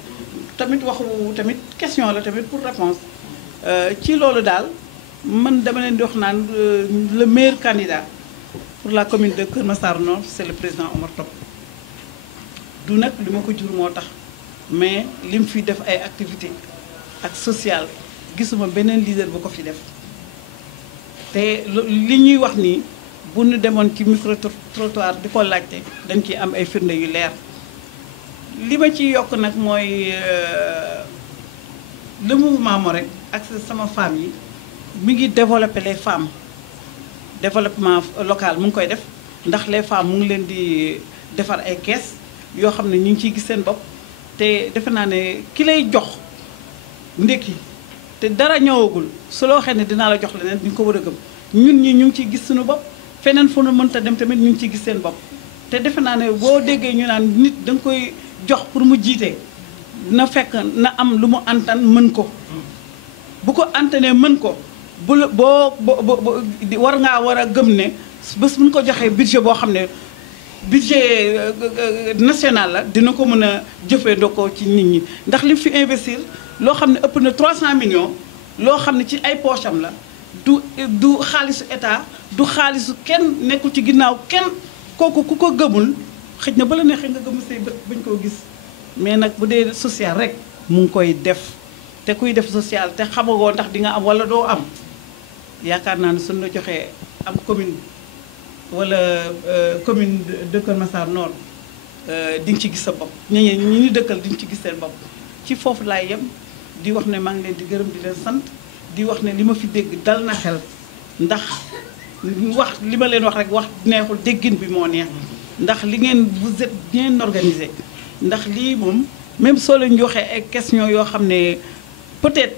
tamit waxu tamit question la tamit pour réponse ci loolu daal man dama leen di wax naan le meilleur candidat pour la commune de Kër Massar Nord c'est le président Omar Top du nag li ma ko jur moo tax mais li mu fi def ay activité ak social gisuma beneen leader bu ko fi def te li ñuy wax nii bu ñu demoon ci micro trottoir di ko laajte dañ ciy am ay firnde yu leer li ma ci yokk nag mooy le mouvement mo rek ak sama femme yi mi ngi développer les femmes développement local mu ngi koy def ndax les femmes mu ngi leen di defar ay kees yoo xam ne ñu ngi ciy gis seen bopp te defe naa ne ki lay jox ndekki te dara ñëwagul su loo xam ne dinaa la jox leneen ñu ko war a gëm ñun ñi ñu ngi ciy gis suñu bopp feneen fu nu mënta dem tamit ñu ngi ciy gis seen bopp te defe naa ne boo déggee ñu naan nit da nga koy jox pour mu jiite na fekk na am lu mu antan mën ko bu ko antanee mën ko boo war ngaa war a gëm ne bés bu ñu ko joxee budget boo xam ne budget national la dina ko mën a jëfandikoo ko ci nit ñi ndax li fi investir loo xam ne ëpp na 300 millions loo xam ne ci ay poche am la du xaalisu état du xaalisu kenn nekkul ci ginnaaw kenn kooku ku ko gëmul xëj na ba la neexee nga gëmul say bët bañ koo gis mais nag bu dee social rek mu ngi koy def te kuy def social te xamagoo ndax di nga am wala doo am yaakaar naa ne suñu la joxee am commune wala commune de Kër Massar Nord di nga ci gis sa bopp ñi ñu dëkkal di nga ci gis seen bopp ci foofu laay yem di wax ne maa ngi leen di gërëm di leen sant di wax ne li ma fi dégg dal na xel ndax wax li ma leen wax rek wax neexul déggin bi moo neex ndax li ngeen vous êtes bien organisé ndax lii moom même soo leen joxee ay questions yoo xam ne peut-être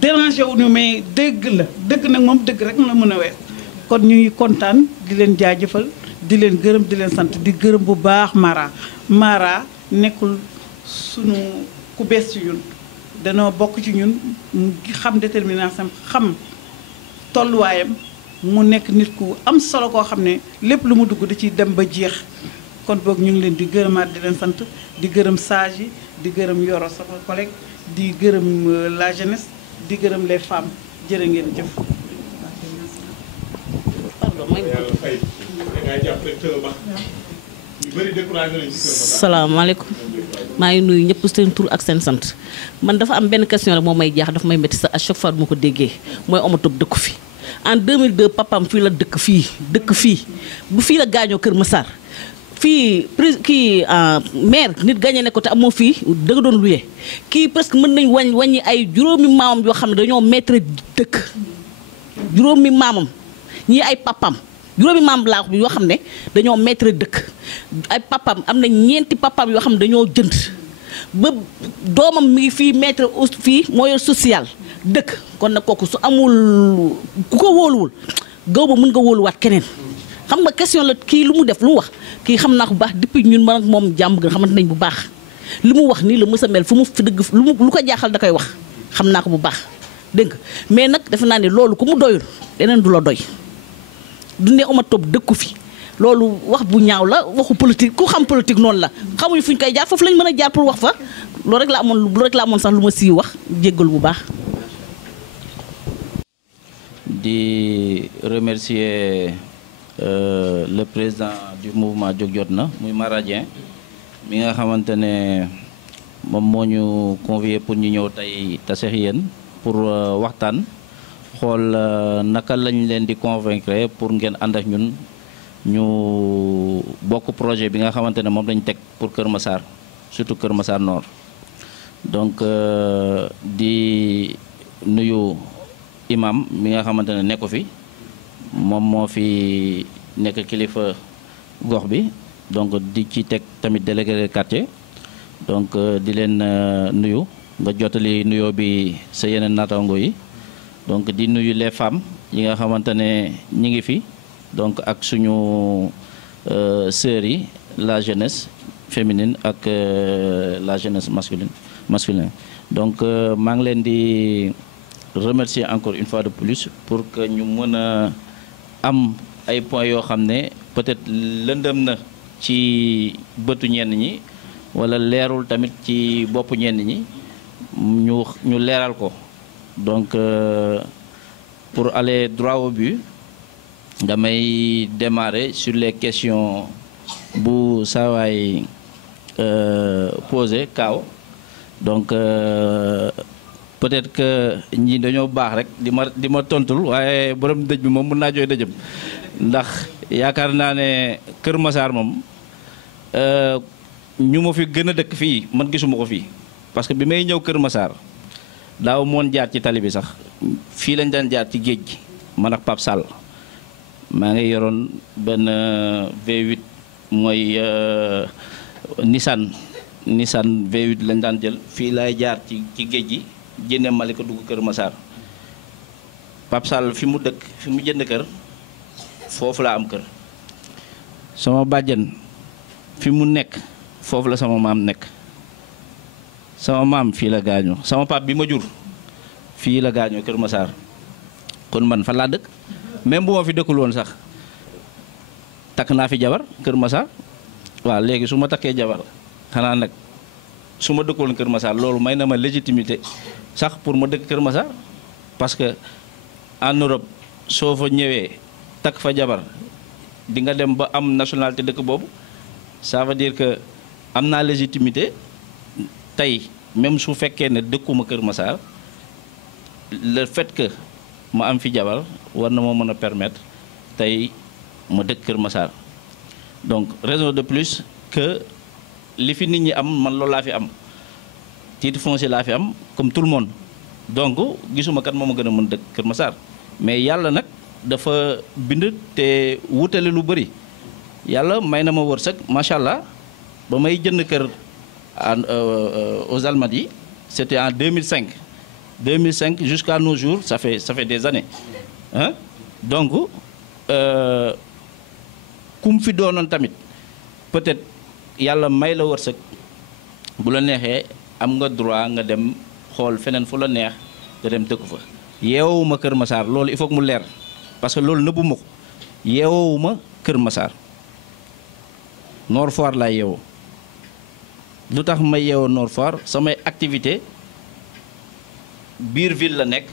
dérangé wuñu mais dëgg la dëgg nag moom dëgg rek la mën a wees kon ñu ngi kontaan di leen jaajëfal di leen gërëm di leen sant di gërëm bu baax Mara nekkul sunu ku bees ci ñun danoo bokk ci ñun xam détermination xam tolluwaayam mu nekk nit ku am solo koo xam ne lépp lu mu dugg da ciy dem ba jeex kon boog ñu ngi leen di gërëmaat di leen sant di gërëm sage yi di gërëm Yoro sama collègue di gërëm la jeunesse di gërëm les femmes jërë ngeen jëf. salaamaaleykum maa ngi nuyu ñëpp seen tur ak seen sant man dafa am benn question rek moom may jaax dafa may métti sa à chaque fois bu ma ko déggee mooy Omar Top dëkku fi en 2002 papam fii la dëkk fii bu fii la gaañoo Kër Massar fii maire nit gagné ne ko te amoo fii da nga doon luye kii presque mën nañ wàññi ay juróomi maamam yoo xam ne dañoo maître dëkk juróomi maamam ñii ay papam juróomi maam laa yoo xam ne dañoo maître dëkk ay papam am na ñeenti papam yoo xam ne dañoo jënd ba doomam mi ngi fii maître fii moo yor social dëkk kon nag kooku su amul ku ko wóoluwul gaw ba mën nga wóoluwaat keneen xam nga question la kii lu mu def lu mu wax kii xam naa ko bu baax depuis ñun man ak moom jàmm gën xamante nañ bu baax li mu wax nii la mës a mel fu mu fi dëgg lu ko jaaxal da koy wax xam naa ko bu baax dégg nga mais nag defe naa ne loolu ku mu doyul leneen du la doy du ne Omar Top dëkku fi loolu wax bu ñaaw la waxu politique ku xam politique noonu la xamuñu fu ñu koy jaar foofu lañ mën a jaar pour wax fa loolu rek la amoon sax lu ma sii wax jéggal bu baax. di remercier le président du mouvement Jóg Jot Na muy Mara Dieng mi nga xamante ne moom moo ñu convié pour ñu ñëw tey taseex yéen pour waxtaan xool naka lañ leen di convaincre pour ngeen ànd ak ñun ñu bokk projet bi nga xamante ne moom lañ teg pour Kër Massar surtout Kër Massar Nord donc di nuyu imam mi nga xamante ne nekku fi moom moo fi nekk kilifa gox bi donc di ci teg tamit délégué de quartier donc di leen nuyu nga jotali nuyoo bi sa yeneen naataango yi donc di nuyu les femmes yi nga xamante ne ñi ngi fi donc ak suñu sœurs yi la jeunesse féminine ak la jeunesse masculine donc maa ngi leen di remercier encore une fois de plus pour que ñu mën a am ay points yoo xam ne peut-être lëndëm na ci bëtu ñenn ñi wala leerul tamit ci boppu ñenn ñi ñu leeral ko donc pour aller droit au but damay démarrer sur les questions bu saawaay posé Kaaw donc peut-être que ñi dañoo baax rek di ma tontul waaye borom dëj bi moom mën naa jooy dëjëm ndax yaakaar naa ne Kër Massar moom ñu ma fi gën a dëkk fii man gisuma ko fii parce que bi may ñëw Kër Massar daaw moon jaar ci tali bi sax fii lañ daan jaar ci géej gi man ak Pape Sall maa ngi yoroon benn V8 mooy Nissan V8 lañ daan jël fii laay jaar ci géej gi génne Malika dugg Kër Massar Pape Sall fi mu dëkk fi mu jënd kër foofu laa am kër sama bàjjen fi mu nekk foofu la sama maam nekk sama maam fii la gaañoo sama pap bi ma jur fii la gaañoo Kër Massar kon man fan laa dëkk même bu ma fi dëkkul woon sax takk naa fi jabar Kër Massar waaw léegi su ma takkee jabar xanaa nag su ma dëkkoon Kër Massar loolu may na ma légitimité sax pour ma dëkk Kër Massar parce que en Europe soo fa ñëwee takk fa jabar di nga dem ba am nationalité dëkk boobu ça veut dire que am naa légitimité tey même su fekkee ne dëkkuma Kër Massar le fait que ma am fi jabar war na ma mën a permettre tey ma dëkk Kër Massar donc raison de plus que li fi nit ñi am man loolu laa fi am titre foncier laa fi am comme tout le monde donc gisuma kat moo ma gën a mën dëkk Kër Massar mais yàlla nag dafa bind te wutale lu bëri yàlla may na ma wërsëg macha allah ba may jënd kër aux Almadies c'était en 2005 2005 jusqu'à nos jours ça fait des années hein donc kum fi doonoon tamit peut-être yàlla may la wërsëg bu la neexee am nga droit nga dem xool feneen fu la neex nga dem dëkk fa yeewuma Kër Massar loolu il faut que mu leer parce que loolu nëbbuma ko yeewuma Kër Massar Nord Foire laa yeewoo lu tax ma yeewoo Nord Foire samay activité biir ville la nekk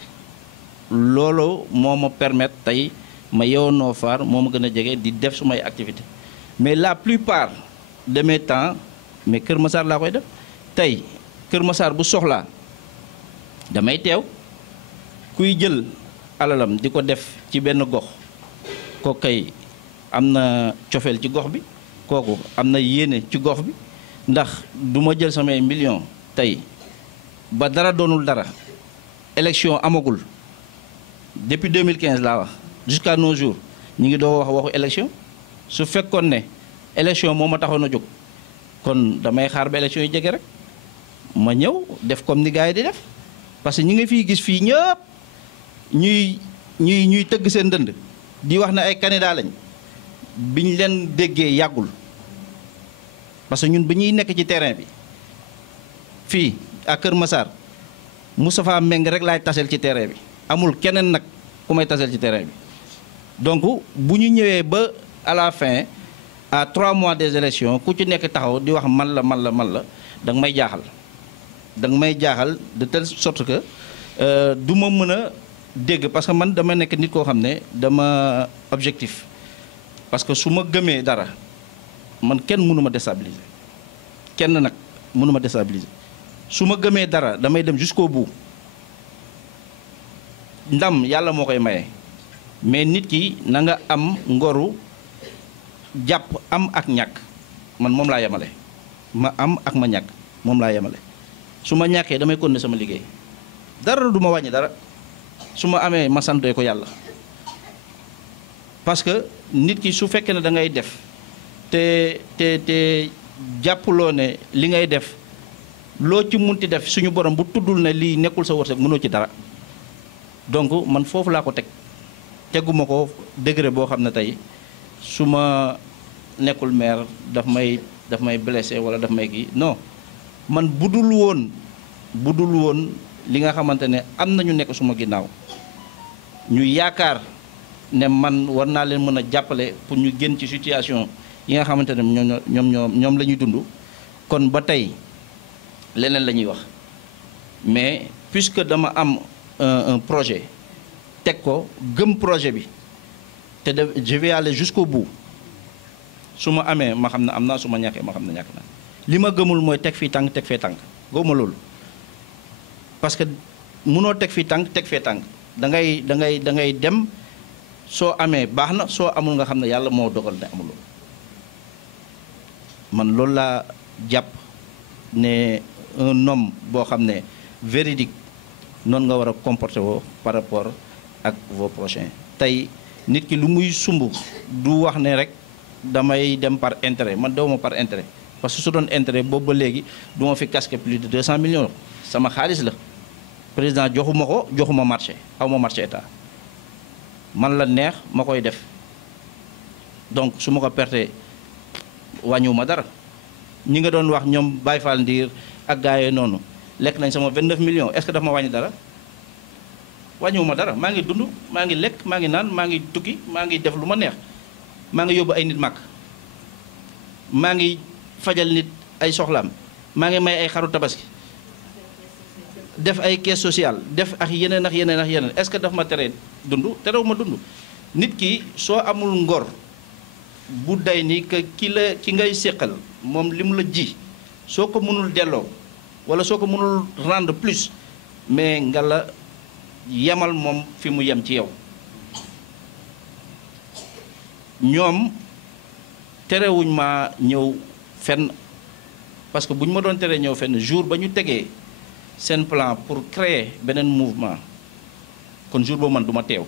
loolu moo ma permettre tey ma yeewoo Nord Foire moo ma gën a jege di def sumay activité mais la plupart de mes temps mais Kër Massar laa koy def tey Kër Massar bu soxlaa damay teew kuy jël alalam di ko def ci benn gox kooku kay am na cofeel ci gox bi kooku am na yéene ci gox bi ndax du ma jël samay millions tey ba dara doonul dara élection amagul depuis 2015 laa wax jusqu'à nos jours ñu ngi doo wax waxu élection su fekkoon ne élection moo ma taxoon a jóg kon damay xaar ba élection yi jege rek ma ñëw def comme ni gars yi di def parce que ñi nga fiy gis fii ñëpp ñuy tëgg seen dënd di wax ne ay candidat lañ biñ leen déggee yàggul parce que ñun bi ñuy nekk ci terrain bi fii ak Kër Massar Moustapha Meng rek laay tasel ci terrain bi amul keneen nag ku may tasel ci terrain bi donc bu ñu ñëwee ba à la fin à 3 mois des élections ku ci nekk taxaw di wax man la da nga may jaaxal de telle sorte que du ma mën a dégg parce que man dama nekk nit koo xam ne dama objectif parce que su ma gëmee dara man kenn mënu ma déstabiliser kenn nag mënu ma déstabiliser su ma gëmee dara damay dem jusqu'au bout ndam yàlla moo koy maye mais nit ki na nga am ngoru jàpp am ak ñàkk man moom laa yemale ma am ak ma ñàkk moom laa yemale su ma ñàkkee damay continuer sama liggéey dara du ma wàññi dara su ma amee ma santee ko yàlla parce que nit ki su fekkee ne da ngay def te jàppuloo ne li ngay def loo ci munti def suñu borom bu tuddul ne lii nekkul sa wërsëg mënoo ci dara donc man foofu laa ko teg teguma ko degré boo xam ne tey su ma nekkul maire daf may blessé wala daf may kii non man budul woon li nga xamante ne am na ñu nekk suma ginnaaw ñu yaakaar ne man war naa leen mën a jàppale pour ñu génn ci situation yi nga xamante ne ñoom la ñuy dund kon ba tey leneen la ñuy wax mais puisque dama am un projet teg ko gëm projet bi te je vais aller jusqu'au bout su ma amee ma xam ne am naa su ma ñàkkee ma xam ne ñàkk naa li ma gëmul mooy teg fii tànk teg fee tànk gëmuma loolu parce que mënoo teg fii tànk teg fee tànk da ngay dem soo amee baax na soo amul nga xam ne yàlla moo dogal ne amuloo man loolu laa jàpp ne un homme boo xam ne véridique noonu nga war a comporter woo par rapport ak vos prochains tey nit ki lu muy sumb du wax ne rek damay dem par intérêt man dewuma par intérêt parce que su doon intérêt boobu ba léegi du ma fi casqué plus de 200 millions sama xaalis la président joxuma marché aw ma marché état man la neex ma koy def donc su ma ko pertee wàññiwuma dara ñi nga doon wax ñoom Baye Fall Ndiir ak gars yooyu noonu lekk nañ sama 29 millions est-ce que daf ma wàññi dara wàññiwuma dara maa ngi dund maa ngi lekk maa ngi naan maa ngi tukki maa ngi def lu ma neex maa ngi yóbbu ay nit màkk maa ngi fajal nit ay soxlaam maa ngi may ay xaru tabaski def ay caisse sociale def ak yeneen est-ce que daf ma tere dund terew ma dund nit ki soo amul ngor bu day ni que ki ngay séqal moom li mu la ji soo ko mënul delloo wala soo ko mënul rendre plus mais nga la yemal moom fi mu yem ci yow ñoom terewuñ ma ñëw fenn parce que bu ñu ma doon teree ñëw fenn jour ba ñu tegee seen plan pour créer beneen mouvement kon jour boobu man du ma teew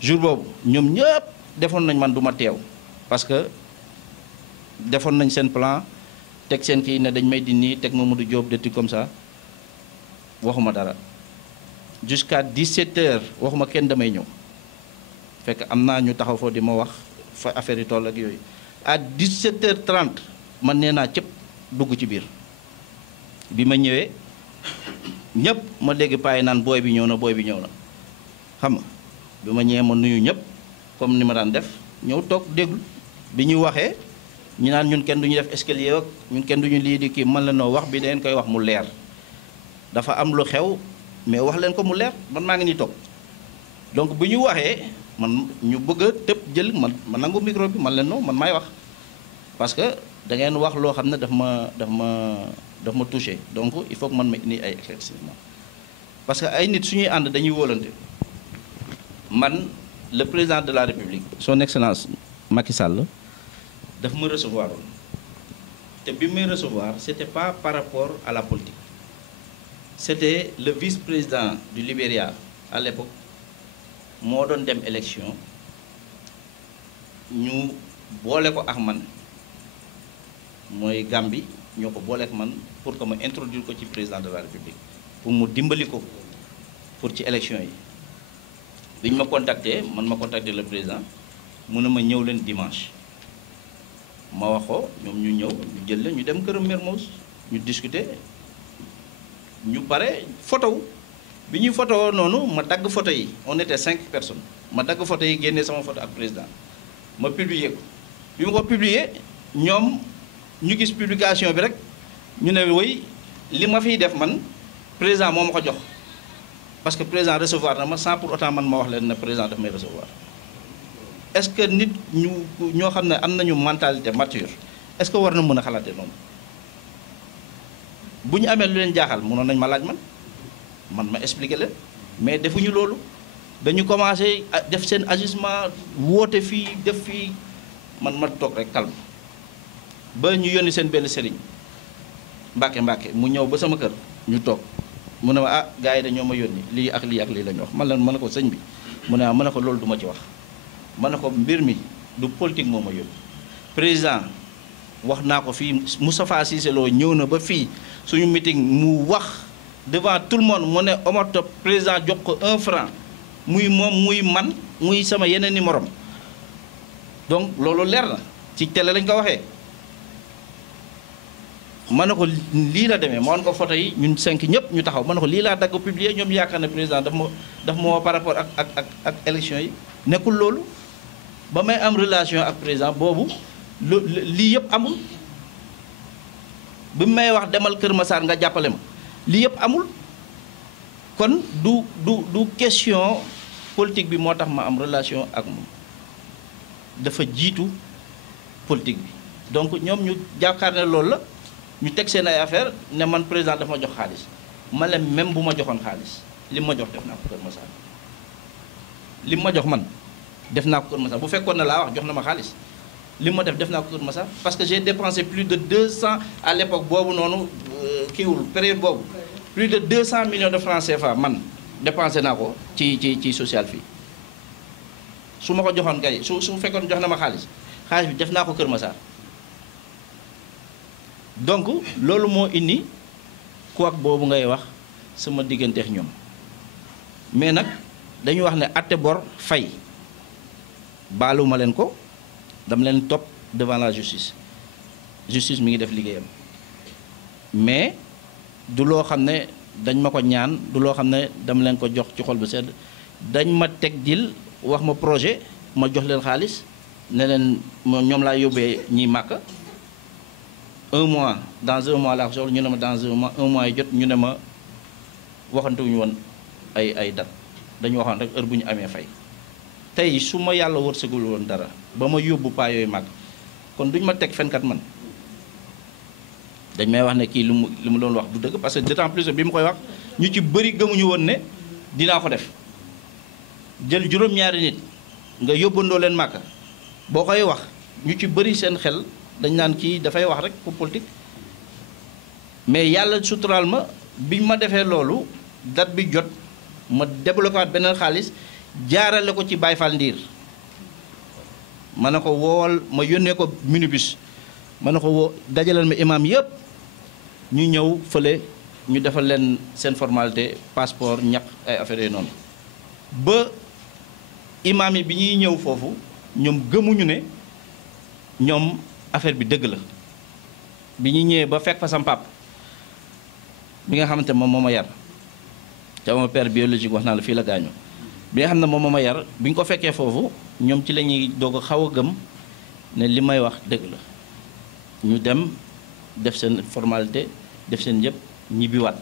jour boobu ñoom ñëpp defoon nañ man du ma teew parce que defoon nañ seen plan teg seen kii ne dañ may di nii teg Mamadou Diop des trucs comme ça waxuma dara jusqu'à 17h waxuma kenn damay ñëw fekk am naa ñu taxaw foofu di ma wax fa affaire yi toll ak yooyu à 17h30 man nee naa cëpp dugg ci biir bi ma ñëwee ñëpp ma dégg payi naan booy bi ñëw na booy bi ñëw na xam nga bi ma ñëwee ma nuyu ñëpp comme ni ma daan def ñëw toog déglu bi ñu waxee ñu naan ñun kenn du ñu def escalier ak ñun kenn du ñu lii di kii man la noo wax bi dangeen koy wax mu leer dafa am lu xew mais wax leen ko mu leer man maa ngi nii toog donc bu ñu waxee man ñu bëgg a tëb jël ma nangu micro bi man leen non man maay wax parce que da ngeen wax loo xam ne daf ma touché donc il faut que man ma indi ay éclaircissement parce que ay nit suñuy ànd dañuy wóolante man le président de la République son excellence Macky Sall daf ma recevoir woon te bi may recevoir c'était pas par rapport à la politique c'était le vice-président du Libéria à l'époque moo doon dem élection ñu boole ko ak man mooy Gambie ñoo ko boole ak man pour que ma introduire ko ci président de la République pour mu dimbali ko pour ci élection yi bi ñu ma contacté man ma contacté le président mu ne ma ñëw leen dimanche ma wax ko ñoom ñu ñëw ñu jël leen ñu dem këram Mermoz ñu discuter ñu pare photo bi ñuy photo noonu ma dagg photo yi on était 5 personnes ma dagg photo yi génnee sama photo ak président ma publier ko bi ma ko publier ñoom ñu gis publication bi rek ñu ne woy li ma fiy def man président moo ma ko jox parce que président recevoir na ma sans pour autant man ma wax leen ne président daf may recevoir est-ce que nit ñoo xam ne am nañu mentalité mature est-ce que war na mën a xalaatee noonu bu ñu amee lu leen jaaxal mënoon nañ ma laaj man ma expliquer leen mais defuñu loolu dañu commencé def seen agissement woote fii def fii man ma toog rek calme ba ñu yónni seen benn sëriñ Mbàkke mu ñëw ba sama kër ñu toog mu ne ma ah gars yi dañoo ma yónni lii ak lii ak lii la ñu wax man ne ko sëñ bi mu ne ma ne ko loolu du ma ci wax ma ne ko mbir mi du politique moo ma yóbbu président wax naa ko fii Moustapha Cissé Lo ñëw na ba fii suñu meeting mu wax devant tout le monde mu ne Omar Top président jox ko 1 franc muy moom muy man muy sama yeneen i morom donc loolu leer na ci télé lañ ko waxee ma ne ko lii la demee ma wan ko photo yi ñun 5 ñëpp ñu taxaw ma ne ko lii laa dagg publier ñoom yaakaar ne président daf ma woo par rapport ak élection yi nekkul loolu ba may am relation ak président boobu lii yëpp amul bi may wax demal Kër Massar nga jàppale ma lii yëpp amul kon du question politique bi moo tax ma am relation ak moom dafa jiitu politique bi donc ñoom ñu jàkkaar ne loolu la ñu teg seen ay affaire ne man président dafa ma jox xaalis ma leen même bu ma joxoon xaalis li ma jox def naa ko Kër Massar li ma jox man def naa ko Kër Massar bu fekkoon ne laa wax jox na ma xaalis li ma def naa ko Kër Massar parce que j'ai dépensé plus de 200 à l'époque boobu noonu kiiwul période boobu plus de 200 millions de francs CFA man dépensé naa ko ci social fii su ma ko joxoon kay su fekkoon jox na ma xaalis bi def naa ko Kër Massar donc loolu moo indi kuwaak boobu ngay wax sama digganteex ñoom mais nag dañu wax ne atte bor fay baaluma leen ko dama leen topp devant la justice mi ngi def liggéeyam mais du loo xam ne dañ ma ko ñaan du loo xam ne dama leen ko jox ci xol bu sedd dañ ma teg dil wax ma projet ma jox leen xaalis ne leen ñoom laa yóbbee ñiy màkk 1 mois dans 1 mois laa ko soxla ñu ne ma dans 1 mois yi jot ñu ne ma waxantuñu woon ay date dañu waxoon rek heure bu ñu amee fay tey su ma yàlla wërsëgul woon dara ba ma yóbbu paa yooyu màgg kon duñ ma teg fenkat man dañ may wax ne kii lu mu doon wax du dëgg parce que d'autant plus bi mu koy wax ñu ci bëri gëmuñu woon ne dinaa ko def jël juróom-ñaari nit nga yóbbandoo leen màkk boo koy wax ñu ci bëri seen xel dañ naan kii dafay wax rek pour politique mais yàlla suturaal ma biñ ma defee loolu date bi jot ma débloqué waat beneen xaalis jaarale ko ci Baye Fall Ndiir ma ne ko woowal ma yónnee ko minibus ma ne ko woo dajaleel ma imam yëpp ñu ñëw fële ñu defal leen seen formalité passeport ñaq ay affaires yooyu noonu ba imaam yi bi ñuy ñëw foofu ñoom gëmuñu ne ñoom affaire bi dëgg la bi ñuy ñëwee ba fekk fa sam pap bi nga xamante moom moo ma yar ca ma père biologique wax naa la fii la gaañu bi nga xam ne moom moo ma yar bi ñu ko fekkee foofu ñoom ci la ñuy doog a xaw a gëm ne li may wax dëgg la ñu dem def seen formalité def seen yëpp ñibbiwaat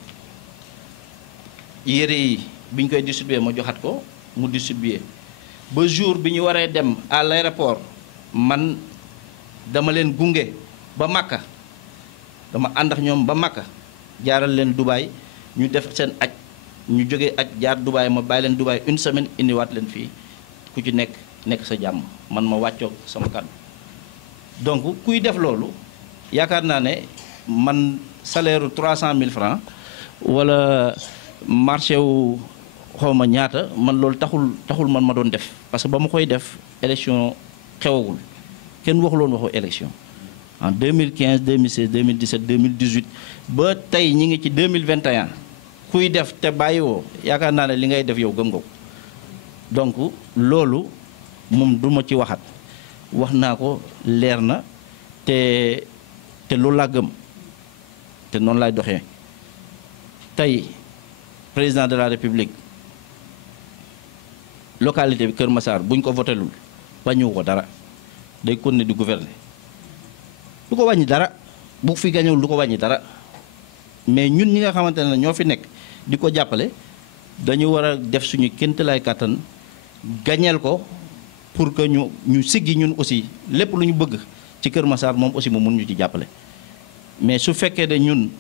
yére yi bi ñu koy distribuer ma joxat ko mu distribuer ba jour bi ñu waree dem à l'aéroport man dama leen gunge ba Makka dama ànd ak ñoom ba Makka jaaral leen Dubaï ñu def seen aj ñu jógee aj jaar Dubaï ma bàyyi leen Dubaï une semaine indiwaat leen fii ku ci nekk sa jàmm man ma wàccoog sama kàddu donc kuy def loolu yaakaar naa ne man salaire 300 000 francs wala marché wu xawma ñaata man loolu taxul man ma doon def parce que ba ma koy def élection xewagul kenn waxuloon waxu élection en 2015 2016 2017 2018 ba tey ñi ngi ci 2021 kuy def te bàyyiwoo yaakaar naa ne li ngay def yow gëm nga ko donc loolu moom du ma ci waxat wax naa ko leer na te loolu laa gëm te noonu laay doxee tey président de la république localité bi Kër Massar buñ ko votelul wàññiwu ko dara day continuer di gouverner du ko wàññi dara bu fi gañewul du ko wàññi dara mais ñun ñi nga xamante ne ñoo fi nekk di ko jàppale dañu war a def suñu kéemtalaay kàttan gañeel ko pour que ñu siggi ñun aussi lépp lu ñu bëgg ci Kër Massar moom aussi mu mun ñu ci jàppale mais su fekkee ne ñun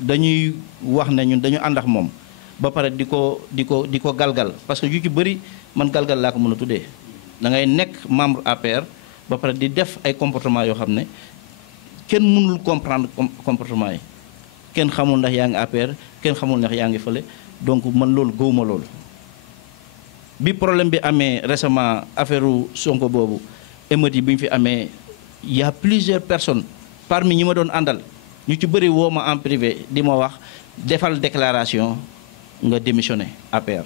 dañuy wax ne ñun dañu ànd ak moom ba pare di ko galgal parce que yu ci bëri man galgal laa ko mën a tuddee da ngay nekk membre APR ba pare di def ay comportement yoo xam ne kenn mënul comprendre comportement yi kenn xamul ndax yaa ngi APR kenn xamul ndax yaa ngi fële donc man loolu gëwuma loolu bi problème bi amee récemment affaire Sonko boobu émeute yi bi ñu fi amee y a plusieurs personnes parmi ñi ma doon àndal ñu ci bëri woo ma en privé di ma wax defal déclaration nga démissionné APR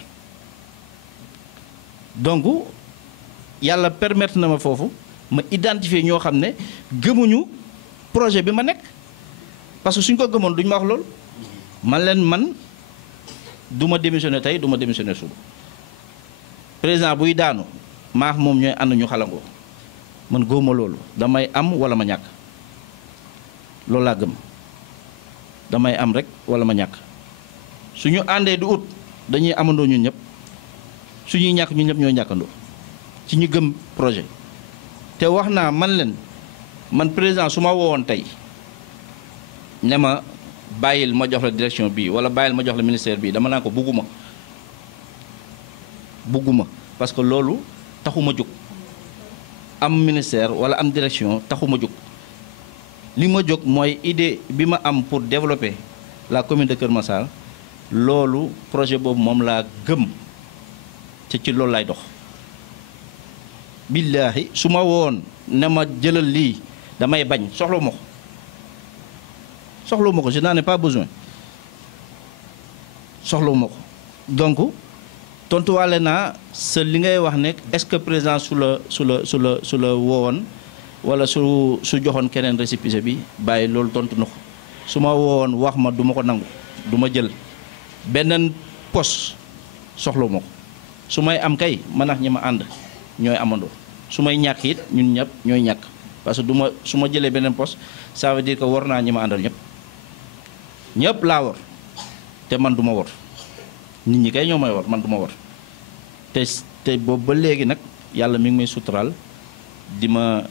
donc yàlla permettre na ma foofu ma identifier ñoo xam ne gëmuñu projet bi ma nekk parce que suñ ko gëmoon duñ ma wax loolu man du ma démissionné tey du ma démissionné suba président buy daanu maax moom ñooy ànd ñu xalangoo man gëwuma loolu damay am wala ma ñàkk loolu laa gëm damay am rek wala ma ñàkk suñu àndee du ut dañuy amandoo ñun ñëpp suñuy ñàkk ñun ñëpp ñooy ñàkkandoo ci ñu gëm projet te wax naa man leen man président su ma woowoon tey ne ma bàyyil ma jox la direction bii wala bàyyil ma jox la ministère bii dama naa ko bugguma parce que loolu taxuma jóg am ministère wala am direction taxuma jóg li ma jóg mooy idée bi ma am pour développer la commune de Kër Massar loolu projet boobu moom laa gëm te ci loolu lay dox billaahi su ma woon ne ma jëlal lii damay bañ soxla ma ko je n'en ai pas besoin soxlawu ma ko donc tontuwaale naa sa li ngay wax ne est-ce que président su la woowoon wala su joxoon keneen récépissé bi bàyyi loolu tontu na ko su ma woowoon wax ma du ma ko nangu du ma jël beneen poste soxlawu ma ko su may am kay man ak ñi ma ànd ñooy amandoo su may ñàkk it ñun ñëpp ñooy ñàkk parce que su ma jëlee beneen poste ça veut dire que war naa ñi ma àndal ñëpp laa war te man du ma war nit ñi kay ñoo may war man du ma war te boobu ba léegi nag yàlla mi ngi may suturaal di ma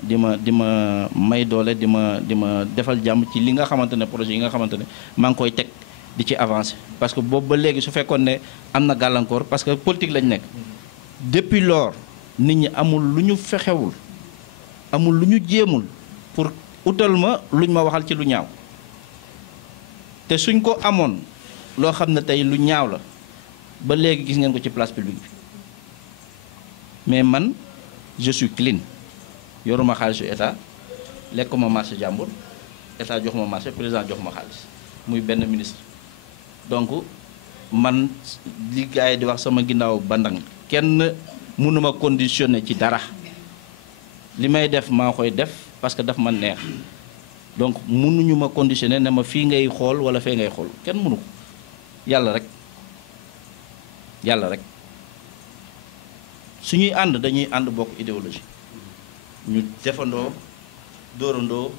may doole di ma defal jàmm ci li nga xamante ne projet yi nga xamante ne maa ngi koy teg di ci avancer parce que boobu ba léegi su fekkoon ne am na gàllankoor parce que politique lañ nekk depuis lors nit ñi amul lu ñu fexewul amul lu ñu jéemul pour utal ma luñ ma waxal ci lu ñaaw te suñ ko amoon loo xam ne tey lu ñaaw la ba léegi gis ngeen ko ci place publique bi mais man je suis clean yoruma xaalisu état lekkuma marché jàmbur état jox ma marché président jox ma xaalis muy benn ministre donc man li gars yi di wax sama ginnaaw bandang kenn mënuma conditionné ci dara li may def maa koy def parce que daf ma neex donc mënuñu ma conditionné ne ma fii ngay xool wala fee ngay xool kenn mënu ko yàlla rek suñuy ànd dañuy ànd bokk idéologie ñu defandoo dóorandoo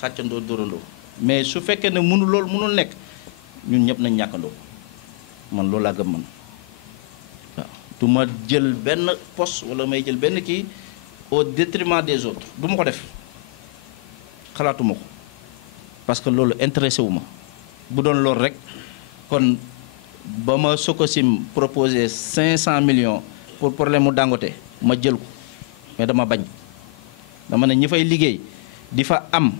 xàccandoo dóorandoo mais su fekkee ne loolu mënul nekk ñun ñëpp nañ ñàkkandoo man loolu laa gëm man waaw du ma jël benn poste wala may jël benn kii au détriment des autres du ma ko def xalaatuma ko parce que loolu intéressé wu ma bu doon loolu rek kon ba ma Sococim proposé 500 millions pour problème mu Dangote ma jël ko mais dama bañ dama ne ñi fay liggéey di fa am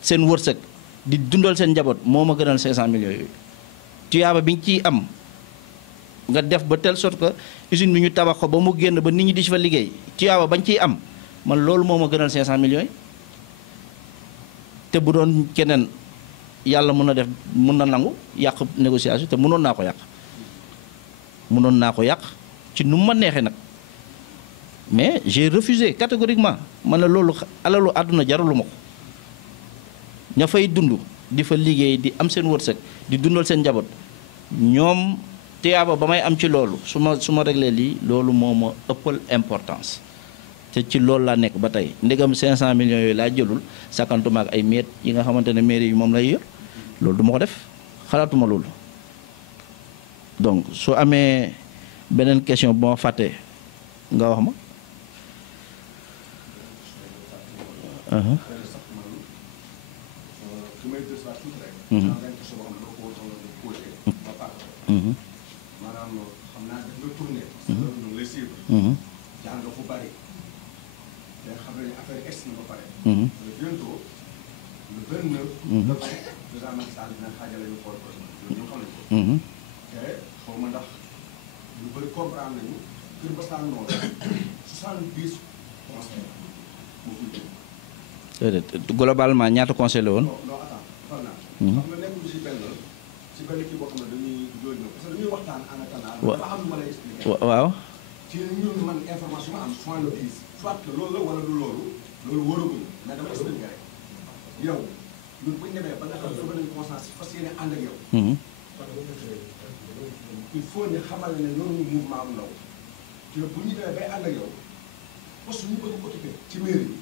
seen wërsëg di dundal seen njaboot moo ma gënal 500 millions yooyu tuyaaba bi nga ciy am nga def ba telle sorte que usine bi ñu tabax ko ba mu génn ba nit ñi di ci fa liggéey tuyaaba bañ ciy am man loolu moo ma gënal 500 millions yi te bu doon keneen yàlla mën na nangu yàq négociation te mënoon naa ko yàq ci nu ma neexee nag mais j'ai refusé catégoriquement man la loolu alalu àdduna jarulu ma ko ña fay dund di fa liggéey di am seen wërsëg di dundal seen njaboot ñoom tiyaaba ba may am ci loolu su ma réglé lii loolu moo ma ëppal importance te ci loolu laa nekk ba tey ndegam 500 millions yooyu laa jëlul sàkkantuma ak ay miettes yi nga xamante ne mairie yi moom lay yor loolu du ma ko def xalaatuma loolu donc su amee beneen question bu ma fàttee nga wax ma. maanaam xam naa daf nga tourné. ñu ngi lay suivre. jàng fu bari. te xam nañu affaire yi egsi na ba pare. le bientôt le 29. le 20 président Macky Sall dina xaajale ñu xool projet bi ñun xam nañu ko. te xaw ma ndax lu bëri comprendre nañu Kër Bassar Nord 70 conseils moo fi jóg. globalement ñaata conseil la woon. non attends xam naa. xam nga nekkul si benn kii boo xam ne dañuy jooju ñëw parce que dañuy waxtaan en attendant. dafa am lu ma lay expliquer. waaw. ci ñun man information ma am soit le 10 soit que loolu la wala du loolu wóoraguñu mais dama expliquer rek yow ñun bu ñu demee ba nga xam ne dafa nañu conscience fas yéene ànd ak yow. il faut ñu xamal ne noonu mouvement am ndaw te bu ñu demee bay ànd ak yow poste ñu bëgg occupé ci mairie bi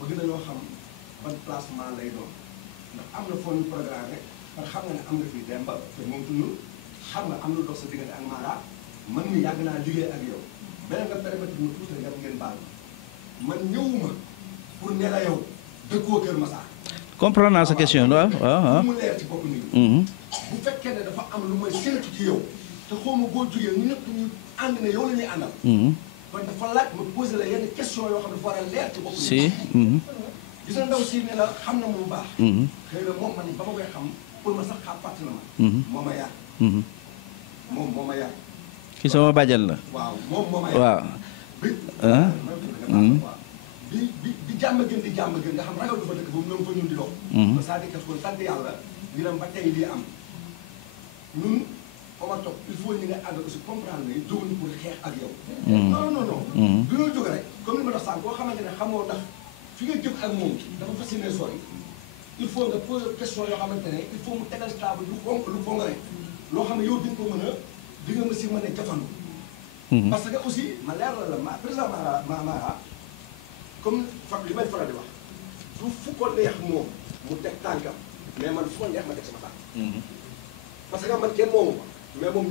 bëgg nañoo xam ban placement lay doon ndax am na foo ñu programme rek parce que xam nga ne am nga fii Demba te moom tudd xam nga am na dox sa diggante ak Mara man mi yàgg naa liggéey ak yow beneen nga permettre ñu tuuti nga ngeen baal man ñëwuma pour ne la yow dëkkoo Kër Massar. comprendre naa sa question waaw waaw. mu leer ci bopp nit ñi. bu fekkee ne dafa am lu may séntu ci yow te xaw ma boo jógee ñu ñëpp ñu ànd ne yow la ñuy àndal. kon dafa laaj ma posé la yenn question yoo xam ne dafa war a leer ci bopp nit ñi. gis nga ndaw si ne la xam na mu baax. xëy na moom man ba ma koy xam pour ma sax xaar fàttali ma. moo ma yar. moom moo ma yar. ki sama bàjjal la. waaw moom moo ma yar. waaw. di jàmm gën nga xam ragal du fa dëkk ba mu ñëw fa ñun di dox. c'est-à-dire que kon sant yàlla ñu dem ba tey lii am ñun Omar Top il faut ñi nga ànd aussi comprendre ne jóguñu pour xeex ak yow. non. du ñoo jóg rek comme li ma dox sànq boo xamante ne xamoo ndax fi nga jóg ak moom dafa fas yéene sori il faut nga poser question yoo xamante ne il faut mu tegal table lu fonk rek loo xam ne yow di nga ko mën a di nga ma si mën a jafandu. parce que aussi ma leer la président Mara comme li may faral di wax fu ko neex moom mu teg tànkam mais man fu ko neex ma teg sama tànk. parce que man kenn moomu ko mais moom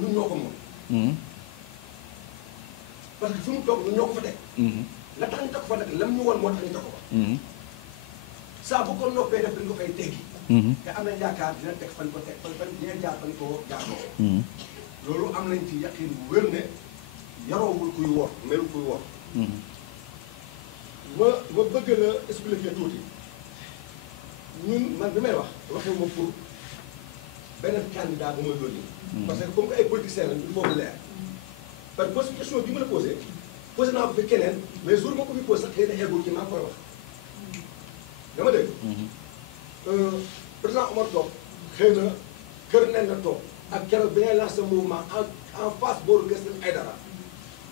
ñun ñoo ko moom. parce que fi mu toog ñun ñoo ko fa teg. la tax ñu teg ko fa nag lam ñu woon moo tax ñu teg ko fa. saa bu ko noppee def dañ ko fay teggi. te am nañ yaakaar dina teg fan ko teg fan dina jaar fan ko jaaroo. loolu am nañ ci yaqin bu wér ne yaroowul kuy wor melul kuy wor. ma bëgg la expliquer tuuti ñun man bi may wax waxee ma pour beneen candidat bu may yónni. parce que comme que ay politiciens lañ il faut mu leer. parce que question bi ma la posé naa ko fi keneen mais jour ma ko fi posé sax xëy na eggul ci maa koy wax. dama dégg. président Omar Top xëy na kër nen la toog ak keroog bi ngay lancé mouvement en face booru gës nañ ay dara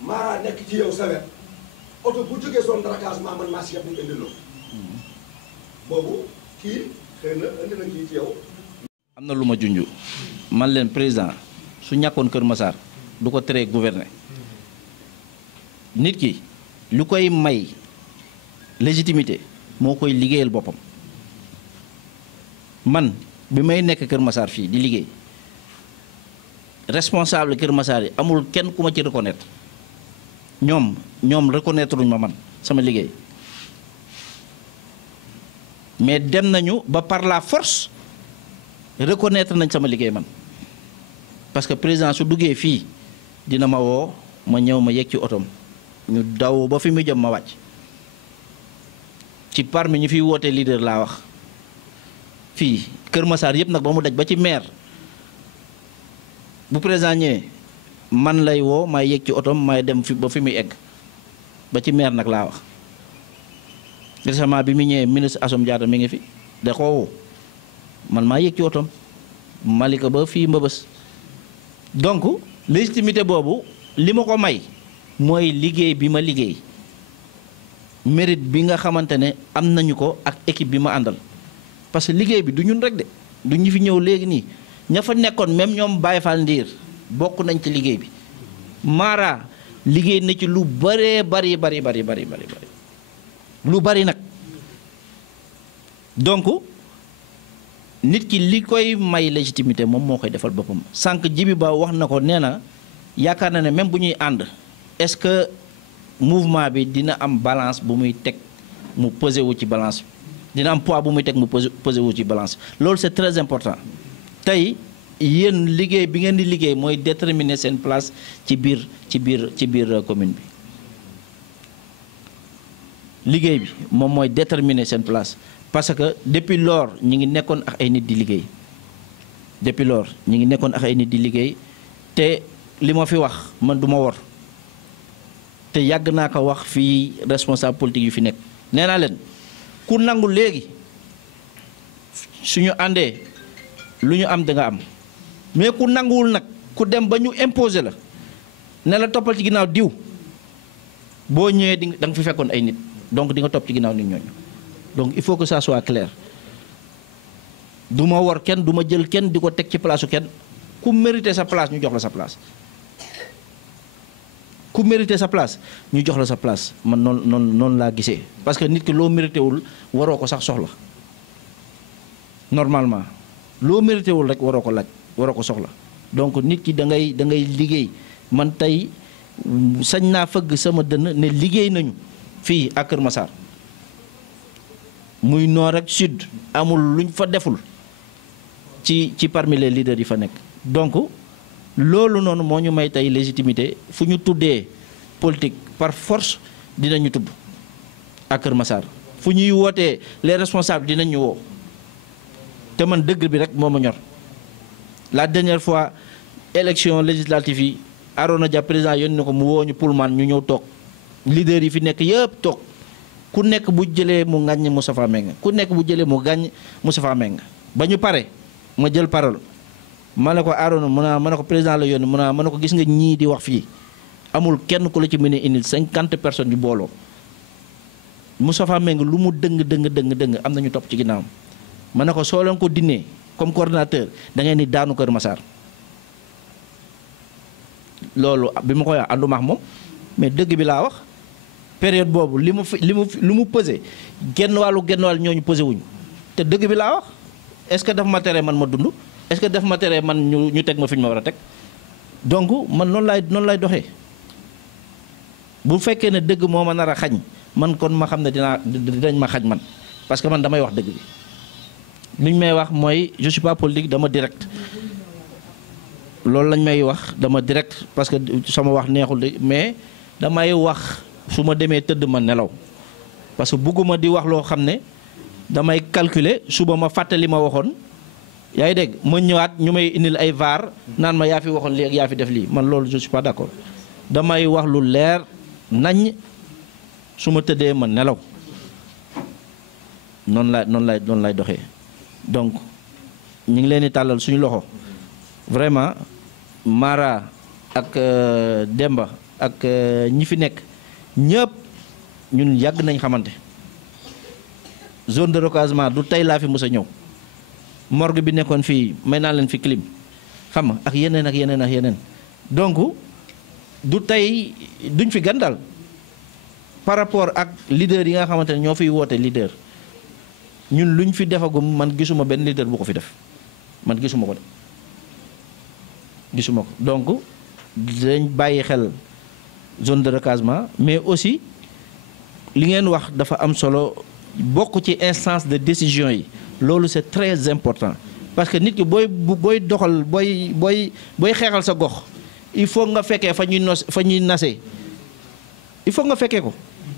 Mara nekk ci yow sa wet oto bu jógee zone de recasement man maa si yëpp ñu indiloo boobu kii xëy na indi na kii ci yow. am na lu ma junj man leen président su ñàkkoon Kër Massar du ko teree gouverner nit ki lu koy may légitimité moo koy liggéeyal boppam man bi may nekk Kër Massar fii di liggéey responsable Kër Massar yi amul kenn ku ma ci reconnaître ñoom reconnaître luñ ma man sama liggéey mais dem nañu ba par la force reconnaître nañ sama liggéey man parce que président su duggee fii dina ma woo ma ñëw ma yegg ci otom ñu daw ba fi mu jëm ma wàcc ci parmi ñu fiy woote leader laa wax fii Kër Massar yëpp nag ba mu daj ba ci maire bu président ñëwee man lay woo may yegg ci otom may dem fi ba fi muy egg ba ci maire nag laa wax récemment bi mu ñëwee ministre Assome Diatta mi ngi fi da ko woo man maa yegg ci otom Malika ba fii Mbëbës donc légitimité boobu li ma ko may mooy liggéey bi ma liggéey mérite bi nga xamante ne am nañu ko ak équipe bi ma àndal parce que liggéey bi du ñun rek de du ñu fi ñëw léegi nii ña fa nekkoon même ñoom Baye Fall Ndiir bokk nañ ci liggéey bi Mara liggéey na ci lu bëree bari lu bari nag donc nit ki li koy may légitimité moom moo koy defal boppam sànq Jibi Ba wax na ko nee na yaakaar na ne même bu ñuy ànd est-ce que mouvement bi dina am balance bu muy teg mu pesé wu ci balance dina am poids bu muy teg mu pesé wu ci balance loolu c'est très important tey yéen liggéey bi ngeen di liggéey mooy déterminer seen place ci biir commune bi liggéey bi moom mooy déterminer seen place parce que depuis lors ñi ngi nekkoon ak ay nit di liggéey te li ma fi wax man du ma wor te yàgg naa ko wax fii responsable politique yu fi nekk nee naa leen ku nangu léegi suñu àndee lu ñu am da nga am mais ku nanguwul nag ku dem ba ñu imposer la ne la toppal ci ginnaaw diw boo ñëwee da nga fi fekkoon ay nit donc di nga topp ci ginnaaw nit ñooñu donc il faut que ça soit clair du ma wor kenn du ma jël kenn di ko teg ci place su kenn ku mérité sa place ñu jox la sa place ku mérité sa place ñu jox la sa place man noonu laa gisee parce que nit ki loo mérité wul waroo ko sax soxla normalement loo mérité wul rek waroo ko laaj waroo ko soxla donc nit ki da ngay liggéey man tey sañ naa fëgg sama dënn ne liggéey nañu fii ak Kër Massar muy nord ak sud amul luñ fa deful ci parmi les leaders yi fa nekk donc loolu noonu moo ñu may tey légitimité fu ñu tuddee politique par force dinañu tudd ak Kër Massar fu ñuy wootee les responsables dinañu woo te man dëgg bi rek moo ma ñor la dernière fois élection législative yi Arona Dia président yónni na ko mu woo ñu Pullman ñu ñëw toog leader yi fi nekk yëpp toog ku nekk bu jëlee mu ŋàññ Moustapha Mbengue ku nekk bu jëlee mu gàññ Moustapha Mbengue ba ñu pare ma jël parole ma ne ko Arona ma ne ko président la yónni ma ne ko gis nga ñii di wax fii amul kenn ku la ci mën a indil 50 personnes yu booloo Moustapha Mbengue lu mu dëng am na ñu topp ci ginnaawam ma ne ko soo leen ko dinnee comme coordinateur da ngay ni daanu Kër Massar loolu bi ma koy wax ànduma ak moom mais dëgg bi laa wax période boobu li mu pesé genn wàll ñooñu pesé wuñu te dëgg bi laa wax est-ce que daf ma teree man ma dund est-ce que daf ma teree man ñu teg ma fi ñu ma war a teg donc man noonu laay doxee bu fekkee ne dëgg moo ma nar a xañ man kon ma xam ne dinañ ma xañ man parce que man damay wax dëgg bi li ñu may wax mooy je suis pas politique dama direct loolu lañ may wax dama direct parce que sama wax neexul de mais damay wax su ma demee tëdd ma nelaw parce que bugguma di wax loo xam ne damay calculer suba ma fàttali ma waxoon yaa ngi dégg ma ñëwaat ñu may indil ay vaar naan ma yaa fi waxoon lii ak yaa fi def lii man loolu je suis pas d'accord damay wax lu leer nañ su ma tëddee ma nelaw noonu laay doxee donc ñu ngi leen di tàllal suñu loxo vraiment Mara ak Demba ak ñi fi nekk ñëpp ñun yàgg nañ xamante zone de recasement du tey laa fi mës a ñëw morgue bi nekkoon fii may naa leen fi clim xam nga ak yeneen ak yeneen ak yeneen donc du tey duñ fi gandal par rapport ak leader yi nga xamante ne ñoo fiy woote leader ñun luñ fi defagum man gisuma benn leader bu ko fi def man gisuma ko de gisuma ko donc dañ bàyyi xel zone de recasement mais aussi li ngeen wax dafa am solo bokk ci instance de décision yi loolu c'est très important parce que nit ki booy doxal booy xeexal sa gox il faut nga fekkee fa ñuy nasee il faut nga fekkee ko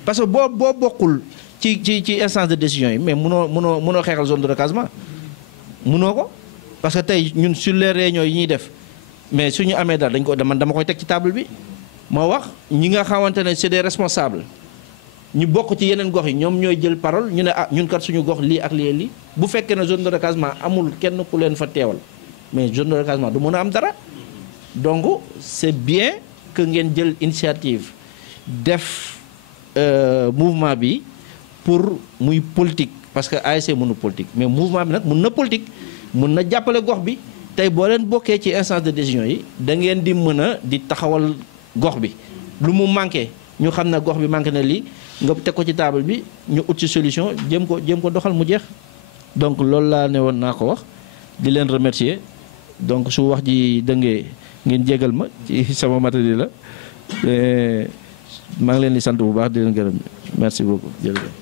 parce que boo bokkul ci instance de décision yi mais mënoo xeexal zone de recasement mënoo ko parce que tey ñun sur les réunions yi ñuy def mais suñu amee dara dama koy teg ci table bi moo wax ñi nga xamante ne c'est des responsables ñu bokk ci yeneen gox yi ñoom ñooy jël parole ñu ne ñun kat suñu gox lii ak lii bu fekkee ne zone de recasement amul kenn ku leen fa teewal mais zone de recasement du mën a am dara donc c'est bien que ngeen jël initiative def mouvement bi pour muy politique parce que ASC mënu politique mais mouvement bi nag mën na politique mën na jàppale gox bi tey boo leen bokkee ci instance de décision yi da ngeen di mën a di taxawal gox bi lu mu manqué ñu xam ne gox bi manqué na lii nga teg ko ci table bi ñu ut ci solution jéem ko doxal mu jeex donc loolu laa ne woon naa ko wax di leen remercier donc su wax ji dëngee ngeen jégal ma ci sama matériel la maa ngi leen di sant bu baax di leen gërëm merci beaucoup jërëjëf